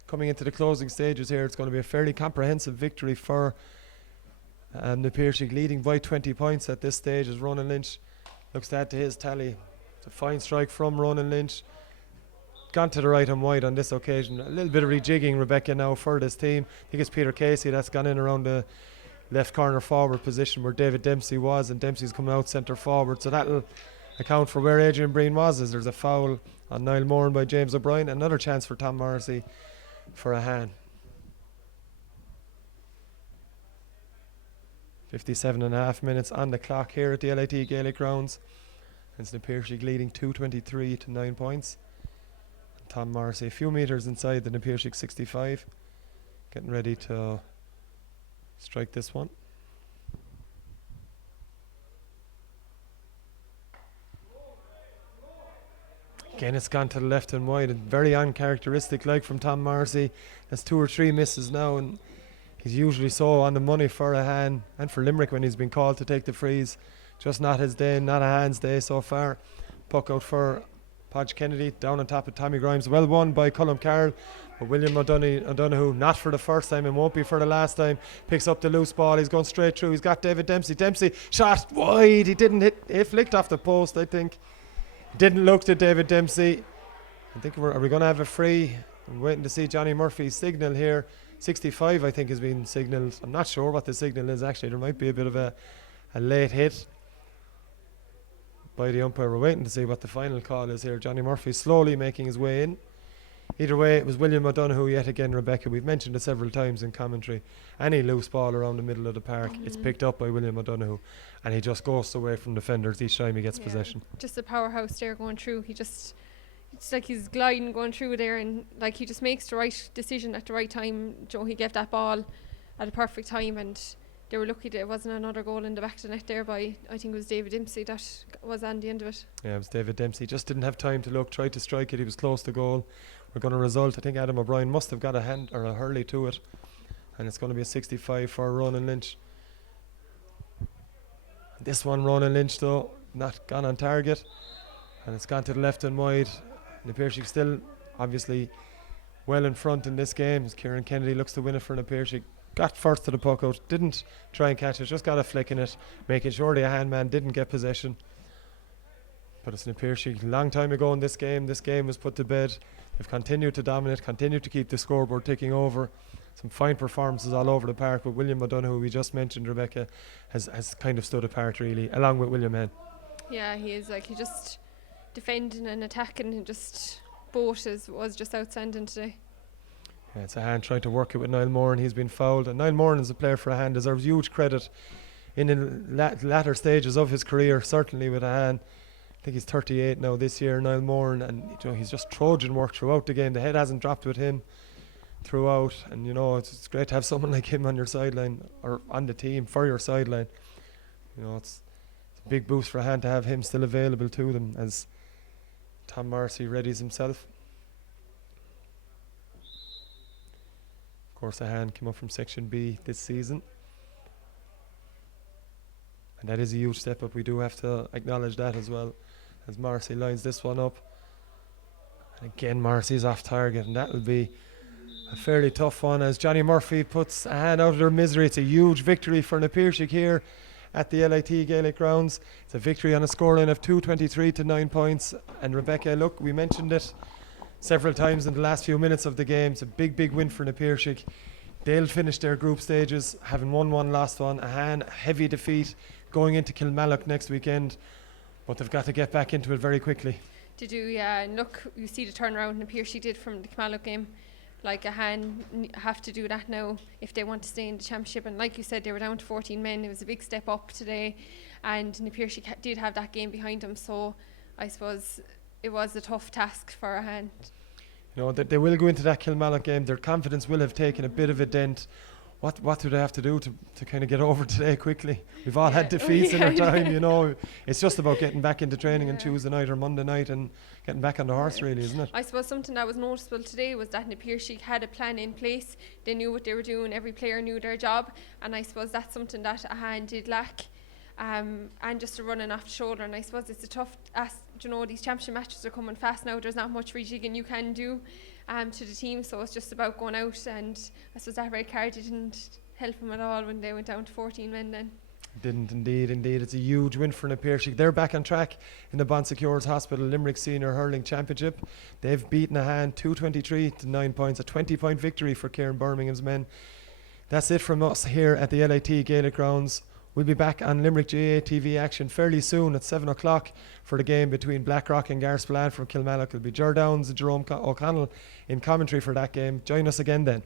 Coming into the closing stages here, it's going to be a fairly comprehensive victory for the Piarsaigh, leading by 20 points at this stage, as Ronan Lynch looks to add to his tally. It's a fine strike from Ronan Lynch. Gone to the right and wide on this occasion. A little bit of rejigging, Rebecca, now for this team. I think it's Peter Casey that's gone in around the left corner forward position where David Dempsey was, and Dempsey's coming out centre forward. So that'll account for where Adrian Breen was, as there's a foul on Niall Moran by James O'Brien. Another chance for Tom Morrissey for Ahane. 57.5 minutes on the clock here at the LIT Gaelic grounds. And it's Piarsaigh leading 223 to 9 points. Tom Morrissey a few metres inside the Piarsaigh 65, getting ready to strike this one. Again, it's gone to the left and wide, and very uncharacteristic like from Tom Morrissey. That's 2 or 3 misses now, and he's usually so on the money for Ahane and for Limerick when he's been called to take the frees. Just not his day, not Ahane's day so far. Puck out for Podge Kennedy, down on top of Tommy Grimes. Well won by Colm Carroll, but William O'Donoghue, not for the first time and won't be for the last time, picks up the loose ball. He's going straight through. He's got David Dempsey. Dempsey shot wide. He didn't hit. He flicked off the post, I think. Didn't look to David Dempsey. I think are we going to have a free? I'm waiting to see Johnny Murphy's signal here. 65, I think, has been signalled. I'm not sure what the signal is actually. There might be a bit of a late hit by the umpire. We're waiting to see what the final call is here. Johnny Murphy slowly making his way in. Either way, it was William O'Donoghue yet again, Rebecca. We've mentioned it several times in commentary. Any loose ball around the middle of the park, it's picked up by William O'Donoghue, and he just goes away from defenders each time he gets possession. Just a powerhouse there going through. It's like he's gliding going through there, and like he just makes the right decision at the right time. Joe, he gave that ball at a perfect time, and they were lucky that it wasn't another goal in the back of the net there by, I think it was David Dempsey that was on the end of it. Yeah, it was David Dempsey. Just didn't have time to look, tried to strike it. He was close to goal. We're going to result. I think Adam O'Brien must have got a hand or a hurley to it, and it's going to be a 65 for Ronan Lynch. This one, Ronan Lynch, though, not gone on target, and it's gone to the left and wide. The Piarsaigh still obviously well in front in this game as Kieran Kennedy looks to win it for the Piarsaigh. Got first to the puck out, didn't try and catch it, just got a flick in it, making sure the Ahane man didn't get possession. But it's the Piarsaigh. Long time ago in this game was put to bed. They've continued to dominate, continued to keep the scoreboard ticking over. Some fine performances all over the park, but William O'Donoghue, we just mentioned, Rebecca, has kind of stood apart really, along with William Henn. Yeah, he is. Like, he just defending and attacking, and just both was just outstanding today. Yeah, it's Ahane trying to work it with Niall Moran. He's been fouled, and Niall Moran, as a player for Ahane, deserves huge credit in the latter stages of his career, certainly with Ahane. I think he's 38 now this year, Niall Moran, and he's just Trojan work throughout the game. The head hasn't dropped with him throughout, and it's great to have someone like him on your sideline or on the team for your sideline. It's a big boost for Ahane to have him still available to them as Tom Morrissey readies himself. Of course, Ahane came up from Section B this season, and that is a huge step up. We do have to acknowledge that as well, as Morrissey lines this one up. And again, Morrissey's off target, and that'll be a fairly tough one as Johnny Murphy puts Ahane out of their misery. It's a huge victory for the Piarsaigh here at the LIT Gaelic grounds. It's a victory on a scoreline of 223 to 9 points. And Rebecca, look, we mentioned it several times in the last few minutes of the game. It's a big win for the Piarsaigh. They'll finish their group stages having won one, lost one. Ahane, heavy defeat going into Kilmallock next weekend, but they've got to get back into it very quickly. They do, yeah. And look, you see the turnaround the Piarsaigh did from the Kilmallock game. Like, Ahane have to do that now if they want to stay in the championship. And like you said, they were down to 14 men. It was a big step up today, and the Piarsaigh did have that game behind them. So I suppose it was a tough task for Ahane. They will go into that Kilmallock game. Their confidence will have taken a bit of a dent. What do they have to do to kind of get over today quickly? We've all had defeats in our time, It's just about getting back into training on Tuesday night or Monday night and getting back on the horse, really, isn't it? I suppose something that was noticeable today was that the Piarsaigh had a plan in place. They knew what they were doing. Every player knew their job. And I suppose that's something that Ahane did lack. And just a running off the shoulder. And I suppose it's a tough these championship matches are coming fast now. There's not much rejigging you can do to the team, so it's just about going out, and I suppose that red card didn't help them at all when they went down to 14 men then. Didn't indeed. It's a huge win for Piarsaigh. They're back on track in the Bon Secours Hospital Limerick Senior Hurling Championship. They've beaten Ahane 223 to 9 points, a 20-point victory for Kieran Birmingham's men. That's it from us here at the LIT Gaelic Grounds. We'll be back on Limerick GA TV action fairly soon at 7 o'clock for the game between Blackrock and Garspillane from Kilmallock. It'll be Ger Downs and Jerome O'Connell in commentary for that game. Join us again then.